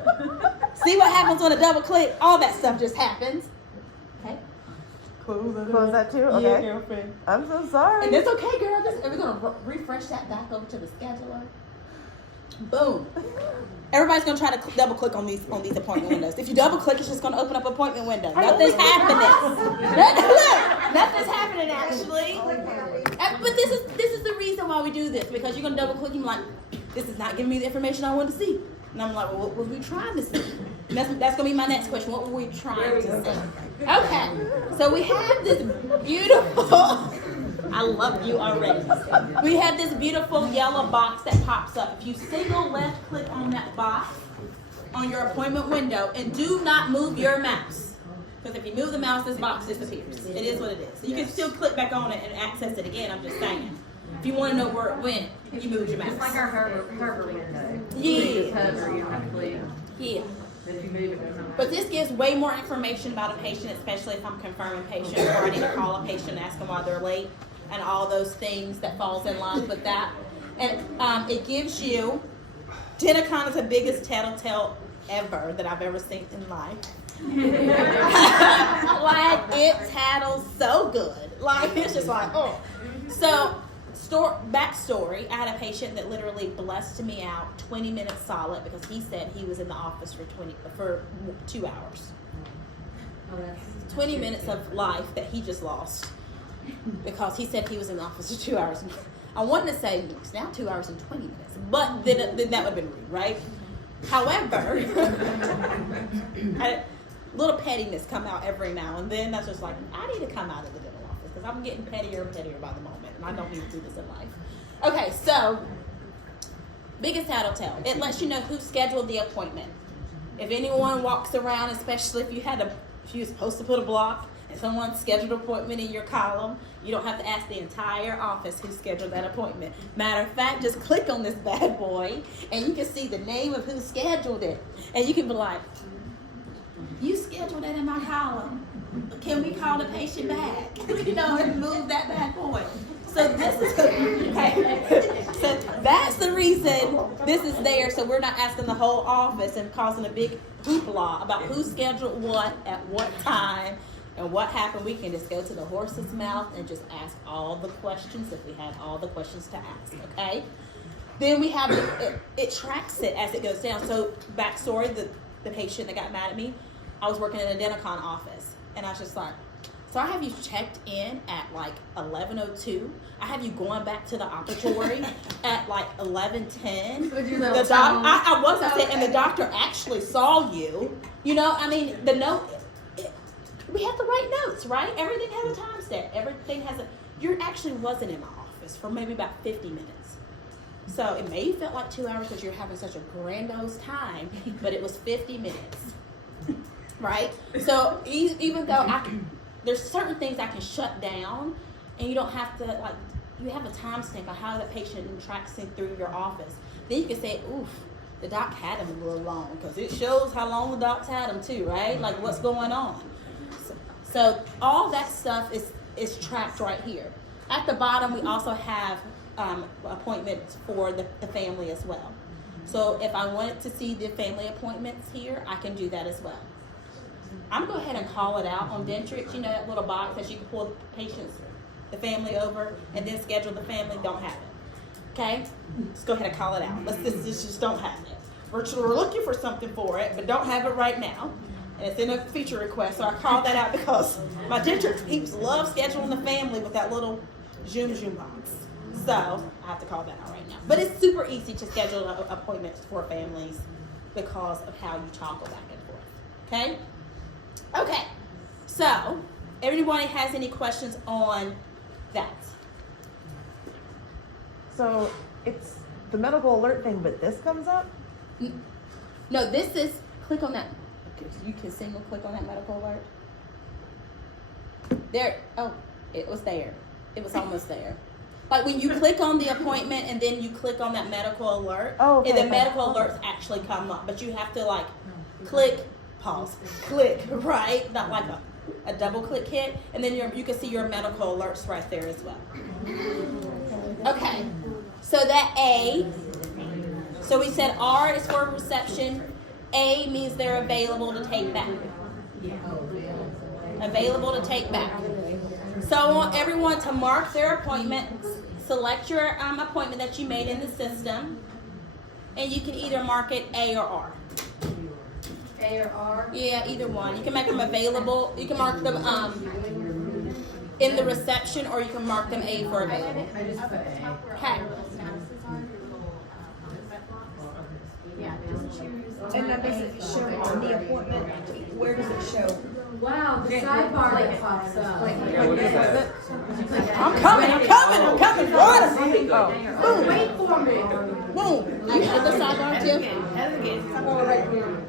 See what happens when a double click? All that stuff just happens. Okay. Close that too? Yeah, Okay. girlfriend. I'm so sorry. And it's okay, girl. We're gonna refresh that back over to the scheduler. Boom. Everybody's gonna try to double click on these appointment windows. If you double click, it's just gonna open up appointment window. Nothing's happening. Look, nothing's happening actually. But this is the reason why we do this, because you're gonna double click and be like, this is not giving me the information I want to see. And I'm like, well, what were we trying to see? And that's gonna be my next question. What were we trying to see? Okay, so we have this beautiful. I love you already. We have this beautiful yellow box that pops up. If you single left click on that box on your appointment window and do not move your mouse, because if you move the mouse, this box disappears. It is what it is. You can still click back on it and access it again. I'm just saying. If you want to know where it went, you move your mouse. It's like our Harbor window. Yeah. Hover, you don't have to leave. Yeah. But this gives way more information about a patient, especially if I'm confirming patient or I need to call a patient and ask them why they're late and all those things that falls in line with that. And it gives you, Denticon is the biggest tattletale ever that I've ever seen in life. Like, it tattles so good. Like, it's just like, oh. So, backstory, I had a patient that literally blessed me out 20 minutes solid because he said he was in the office for 2 hours. Oh, that's 20 minutes of life that he just lost because he said he was in the office for 2 hours. I wanted to say it's now 2 hours and 20 minutes, but then that would have been rude, right? However, a little pettiness come out every now and then. That's just like, I need to come out of the dental office because I'm getting pettier and pettier by the moment, and I don't need to do this in life. Okay, so biggest tattletale. It lets you know who scheduled the appointment. If anyone walks around, especially if you were supposed to put a block and someone scheduled an appointment in your column, you don't have to ask the entire office who scheduled that appointment. Matter of fact, just click on this bad boy and you can see the name of who scheduled it. And you can be like, you scheduled that in my column. Can we call the patient back? And move that bad boy. So this is okay. So that's the reason this is there. So we're not asking the whole office and causing a big hoopla about who scheduled what at what time and what happened. We can just go to the horse's mouth and just ask all the questions if we have all the questions to ask. Okay. Then we have it tracks it as it goes down. So backstory: the patient that got mad at me, I was working in a Denticon office, and I was just like, so I have you checked in at like 11:02. I have you going back to the operatory at like 11:10. I wasn't saying, and the doctor actually saw you. I mean, the note. We have to write notes, right? Everything has a time stamp. Everything has a. You actually wasn't in the office for maybe about 50 minutes. So it may have felt like 2 hours because you're having such a grandiose time, but it was 50 minutes, right? So even though there's certain things I can shut down, and you don't have to you have a timestamp on how the patient tracks through your office. Then you can say, oof, the doc had him a little long because it shows how long the doc's had him too, right? Like what's going on. So all that stuff is tracked right here. At the bottom, we also have appointments for the family as well. So if I wanted to see the family appointments here, I can do that as well. I'm going to go ahead and call it out on Dentrix. That little box that you can pull the family over, and then schedule the family. Don't have it. Okay? Let's go ahead and call it out. Let's just don't have it. We're looking for something for it, but don't have it right now. And it's in a feature request, so I call that out because my Dentrix peeps love scheduling the family with that little Zoom box. So I have to call that out right now. But it's super easy to schedule appointments for families because of how you toggle back and forth. Okay? Okay. So, everybody has any questions on that? So it's the medical alert thing, but this comes up? No, this is, click on that. You can single click on that medical alert. There, it was there. It was almost there. Like when you click on the appointment and then you click on that medical alert, and the medical alerts actually come up. But you have to click, pause, click, right? Not like a double click hit. And then you can see your medical alerts right there as well. Okay, so that A, so we said R is for reception. A means they're available to take back. Available to take back. So I want everyone to mark their appointment. Select your appointment that you made in the system. And you can either mark it A or R. A or R? Yeah, either one. You can make them available. You can mark them in the reception, or you can mark them A for available. I just put A. Okay. And that does it show on the appointment? Where does it show? Wow, the sidebar that pops up. I'm coming. Run! Oh. Wait for me. Boom. You hit the sidebar too?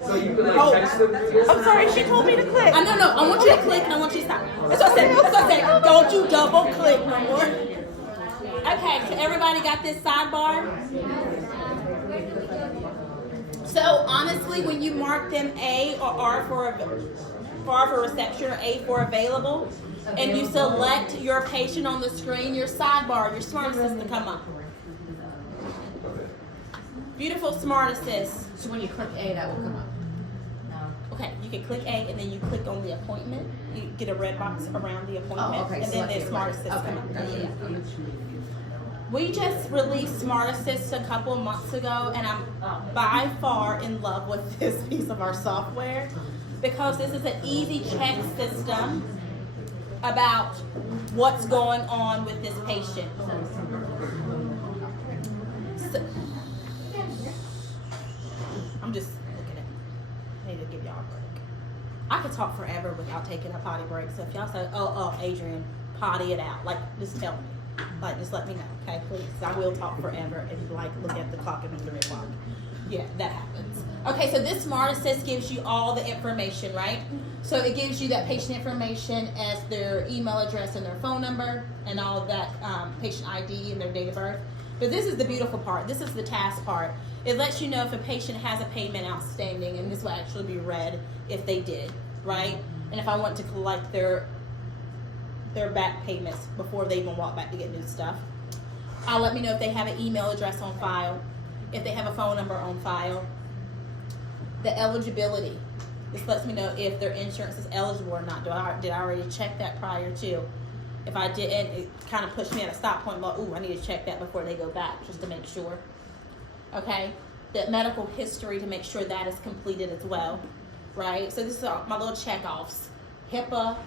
So you can text them? I'm sorry, she told me to click. No. I want you to click and I want you to stop. That's what I said. Don't you double click no more. Okay, so everybody got this sidebar? So honestly, basically when you mark them A or R for reception or A for available, and you select your patient on the screen, your sidebar, your Smart Assist to come up. Beautiful Smart Assist. So when you click A, that will come up. Okay, you can click A and then you click on the appointment. You get a red box around the appointment, Oh, okay. and then the Smart Assist Okay. come up. Gotcha. Yeah. We just released Smart Assist a couple months ago, and I'm by far in love with this piece of our software because this is an easy check system about what's going on with this patient. So, I'm just looking at. I need to give y'all a break. I could talk forever without taking a potty break. So if y'all say, "Oh, Adrian, potty it out," like just tell me. Like, just let me know, okay, please. I will talk forever if you like look at the clock and 3 o'clock. Yeah, that happens. Okay, so this Smart Assist gives you all the information, right? So it gives you that patient information as their email address and their phone number and all of that patient ID and their date of birth. But this is the beautiful part. This is the task part. It lets you know if a patient has a payment outstanding, and this will actually be read if they did, right? And if I want to collect their back payments before they even walk back to get new stuff. I'll let me know if they have an email address on file, if they have a phone number on file. The eligibility. This lets me know if their insurance is eligible or not. Did I already check that prior to? If I didn't, it kind of pushed me at a stop point, like, ooh, I need to check that before they go back, just to make sure. Okay? The medical history to make sure that is completed as well, right? So this is my little check-offs. HIPAA,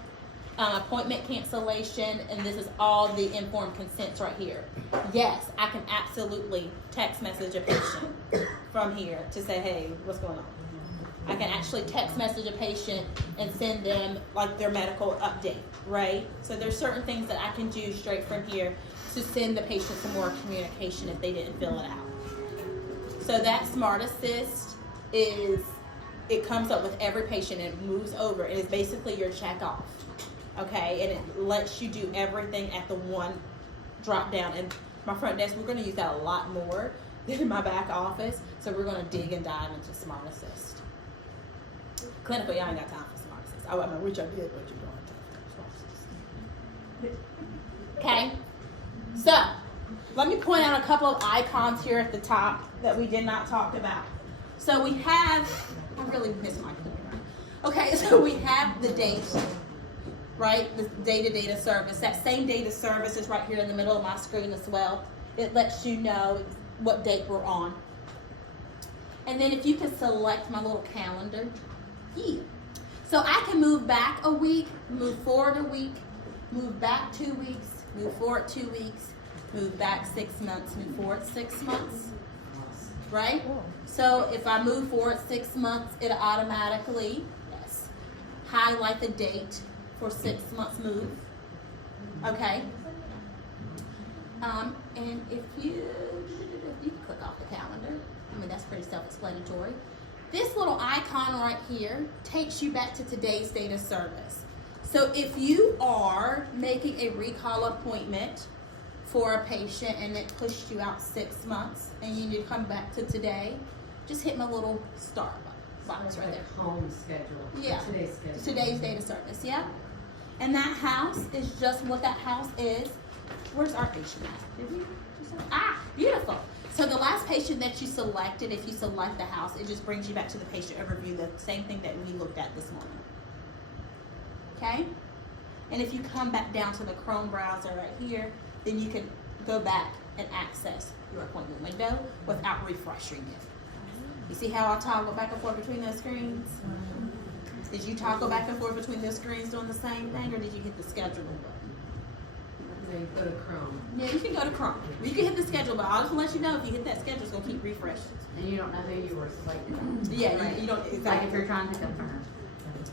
appointment cancellation, and this is all the informed consents right here. Yes, I can absolutely text message a patient from here to say, hey, what's going on? I can actually text message a patient and send them like their medical update, right? So there's certain things that I can do straight from here to send the patient some more communication if they didn't fill it out. So that Smart Assist it comes up with every patient and it moves over. It is basically your check off. Okay, and it lets you do everything at the one drop down. And my front desk, we're going to use that a lot more than in my back office. So we're going to dig and dive into Smart Assist. Clinical, y'all ain't got time for Smart Assist. I mean, which I did, but you don't have time for Smart Assist. Okay, so let me point out a couple of icons here at the top that we did not talk about. So we have, I really miss my computer. Okay, so we have the date. Right, the data service. That same data service is right here in the middle of my screen as well. It lets you know what date we're on. And then if you can select my little calendar here. So I can move back a week, move forward a week, move back 2 weeks, move forward 2 weeks, move back 6 months, move forward 6 months. Right? So if I move forward 6 months, it automatically, highlight the date for 6 months move. Okay. And if you can click off the calendar. I mean, that's pretty self-explanatory. This little icon right here takes you back to today's date of service. So if you are making a recall appointment for a patient and it pushed you out 6 months and you need to come back to today, just hit my little star box right there. Home schedule. Yeah. Today's schedule. Today's date of service, yeah. And that house is just what that house is. Where's our patient at? Did we? Beautiful. So the last patient that you selected, if you select the house, it just brings you back to the patient overview, the same thing that we looked at this morning. Okay? And if you come back down to the Chrome browser right here, then you can go back and access your appointment window without refreshing it. You see how I toggle back and forth between those screens? Did you toggle back and forth between those screens doing the same thing, or did you hit the schedule button? No, you go to Chrome. Yeah, you can go to Chrome. You can hit the schedule, but I'll just let you know if you hit that schedule, it's gonna keep refreshing. And you don't know who you were selecting. Yeah, you don't Like if exactly. you're trying to confirm.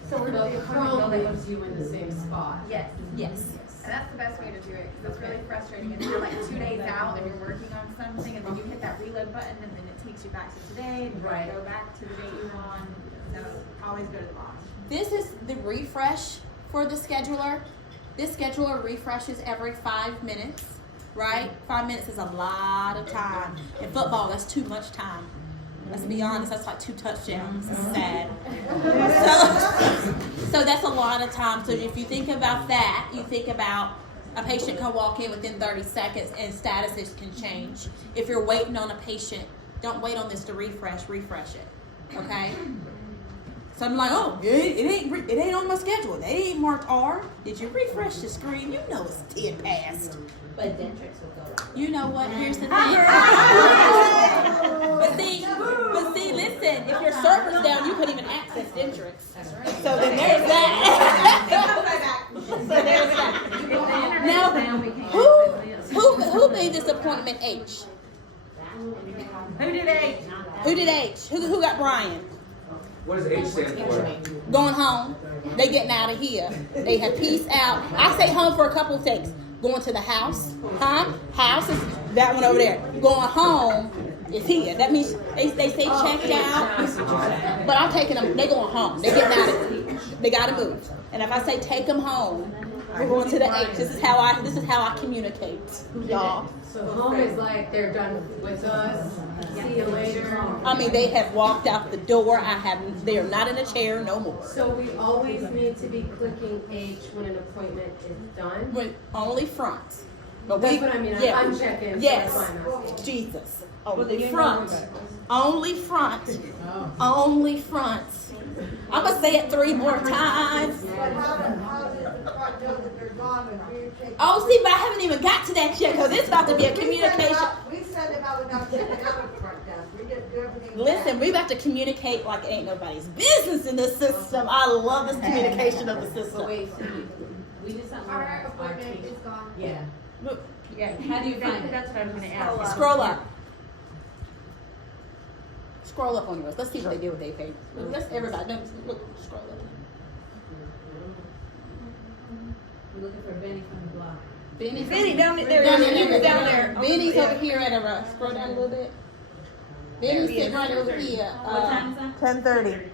So we're Well, doing Chrome leaves you in the same spot. Yes. Yes. And that's the best way to do it, because it's really frustrating if you're like 2 days out and you're working on something, and then you hit that reload button, and then it takes you back to today, and you Right. go back to the date you want. So always go to the boss. This is the refresh for the scheduler. This scheduler refreshes every 5 minutes, right? 5 minutes is a lot of time. In football, that's too much time. Let's be honest, that's like 2 touchdowns. It's sad. So that's a lot of time. So if you think about that, you think about a patient can walk in within 30 seconds and statuses can change. If you're waiting on a patient, don't wait on this to refresh it. Okay? So I'm like, oh, it ain't on my schedule. They ain't marked R. Did you refresh the screen? You know it's 10 past. But Dentrix will go right. You know what? Here's the thing. but see, listen. If your server's down, you couldn't even access Dentrix. That's right. So then there's that. So there's that. Now, who made this appointment H? Who did H? Who did H? Who got Brian? What does H stand for? Going home. They getting out of here. They have peace out. I say home for a couple of things. Going to the house. Huh? House is that one over there. Going home is here. That means they say checked out. But I'm taking them. They going home. They getting out of here. They gotta move. And if I say take them home, we're going to the H. This is how I communicate, y'all. So home is like they're done with us. See you later. I mean, they have walked out the door. They are not in a chair no more. So we always need to be clicking H when an appointment is done. With only front. But That's what I mean. I'm checking. Yes. So that's why I'm asking. Jesus. Only front. Only front. Only front. I'm going to say it 3 more times. Oh, see, but I haven't even got to that yet because it's about to be a communication. We send them out without sending out a front desk. We just do everything. Listen, we about to communicate like it ain't nobody's business in this system. I love this communication of the system. But wait, so we did something. Our appointment is gone. Yeah. Look, Yeah, how do you find it? That's what I was gonna ask. scroll up. Scroll up on yours. Let's see what they do with their page. Let's everybody. No, look, scroll up. We're looking for Benny from the block. Benny, down there. Down there. Benny's over here at a scroll down a little bit. Benny's sitting right over here. What time is that? 10:30.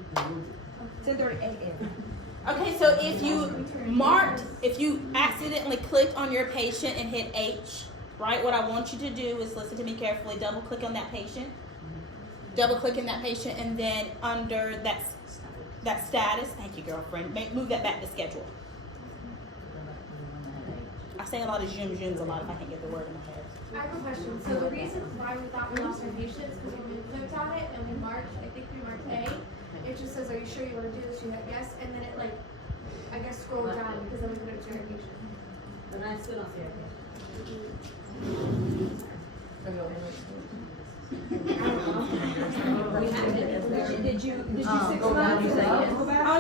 10:30 a.m. Okay, so if you accidentally clicked on your patient and hit H, right? What I want you to do is listen to me carefully. Double click on that patient. Double click in that patient, and then under that status. Thank you, girlfriend. Move that back to schedule. I say a lot of zooms a lot if I can't get the word in my head. I have a question. So the reason why we thought we lost our patients is when we clicked on it and we marked, I think we marked A, it just says, are you sure you want to do this? You hit yes, and then it like, I guess scrolled down because then we couldn't see our patient. But I still don't see our patient. Did you say Oh,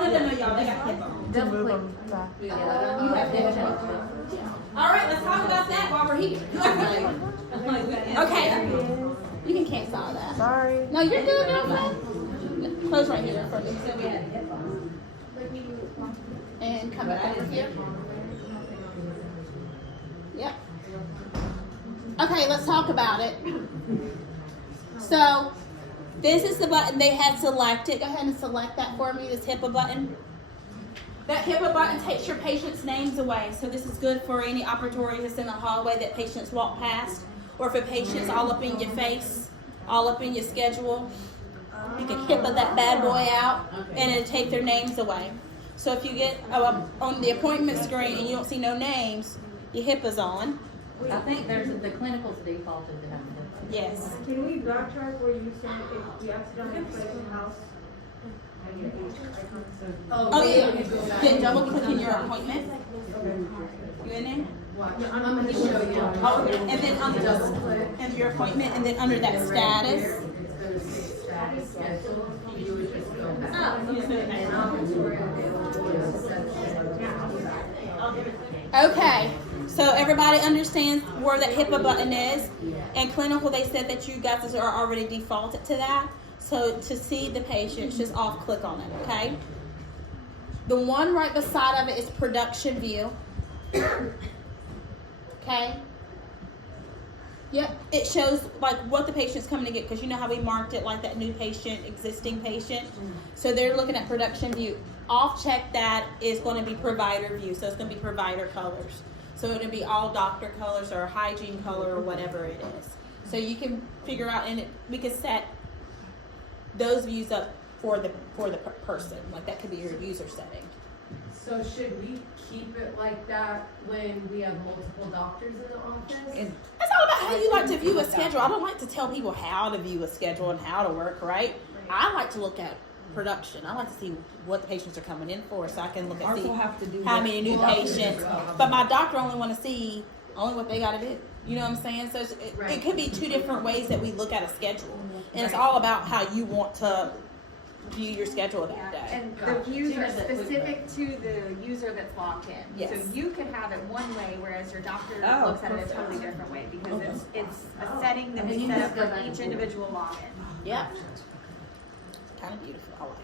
no, y'all. They got HIPAA. Double click. All right, let's talk about that while we're here. Okay. You can cancel all that. Sorry. No, you're good. You're fine. Close right here for me. So we had HIPAA. And come back over here. Yep. Okay, let's talk about it. So, this is the button they had selected. Go ahead and select that for me, this HIPAA button. That HIPAA button takes your patient's names away. So this is good for any operatory that's in the hallway that patients walk past. Or if a patient's all up in your face, all up in your schedule, you can HIPAA that bad boy out and it'll take their names away. So if you get on the appointment screen and you don't see no names, your HIPAA's on. I think the clinical's defaulted to have HIPAA. Yes. Can we backtrack where you said if you accidentally place a house? Oh yeah. Then double click in your appointment. You in there? I'm gonna show you. Oh, and then under and your appointment, and then under that status. It's gonna say status schedule. You would just go back. Okay, so everybody understands where that HIPAA button is. And clinical, they said that you guys are already defaulted to that. So to see the patient, just off click on it, okay? The one right beside of it is production view. Okay? Yep, it shows like what the patient's coming to get, because you know how we marked it like that new patient, existing patient. So they're looking at production view. Off check that is going to be provider view, so it's going to be provider colors. So it'll be all doctor colors or hygiene color or whatever it is. So you can figure out, and we can set those views up for the person. Like that could be your user setting. So should we keep it like that when we have multiple doctors in the office? And It's all about how you like to view a schedule. I don't like to tell people how to view a schedule and how to work, right? I like to look at production. I like to see what the patients are coming in for, so I can look at ours see will have to do how what- many new patients. But my doctor only want to see only what they got to do. You know what I'm saying? So it could be two different ways that we look at a schedule, and it's all about how you want to view your schedule that Yeah, day. and the views She are has that specific to the user that's logged in. Yes. So you could have it one way, whereas your doctor Oh, looks at it a perfect. totally different way, because Okay. it's a setting that And we you set just up go for back and each forth. individual login. Yeah, kind of beautiful. I like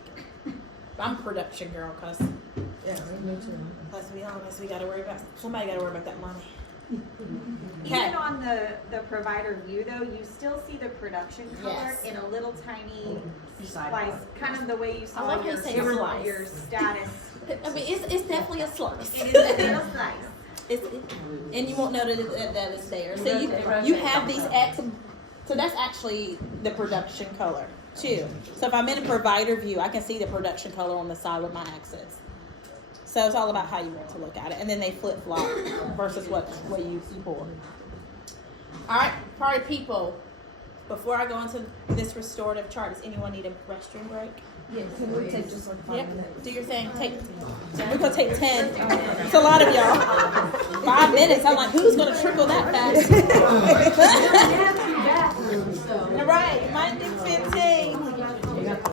it. I'm a production girl, cause Yeah, me too. let's be honest, we got to worry about somebody. Got to worry about that money. Okay. Even on the provider view though, you still see the production color Yes. in a little tiny Side slice, bar. kind of the way you saw love how you your, say your, slice. your status. I mean, it's definitely a slice. It is a little slice. And you won't know that it's there. So you have these X. So that's actually the production color too. So if I'm in a provider view, I can see the production color on the side with my X's. So it's all about how you want to look at it, and then they flip flop versus what you pull. All right, party people. Before I go into this restorative chart, does anyone need a restroom break? Yeah, can we take just like 5 Yep. minutes? Do your thing. We're gonna take 10. It's a lot of y'all. 5 minutes. I'm like, who's gonna triple that fast?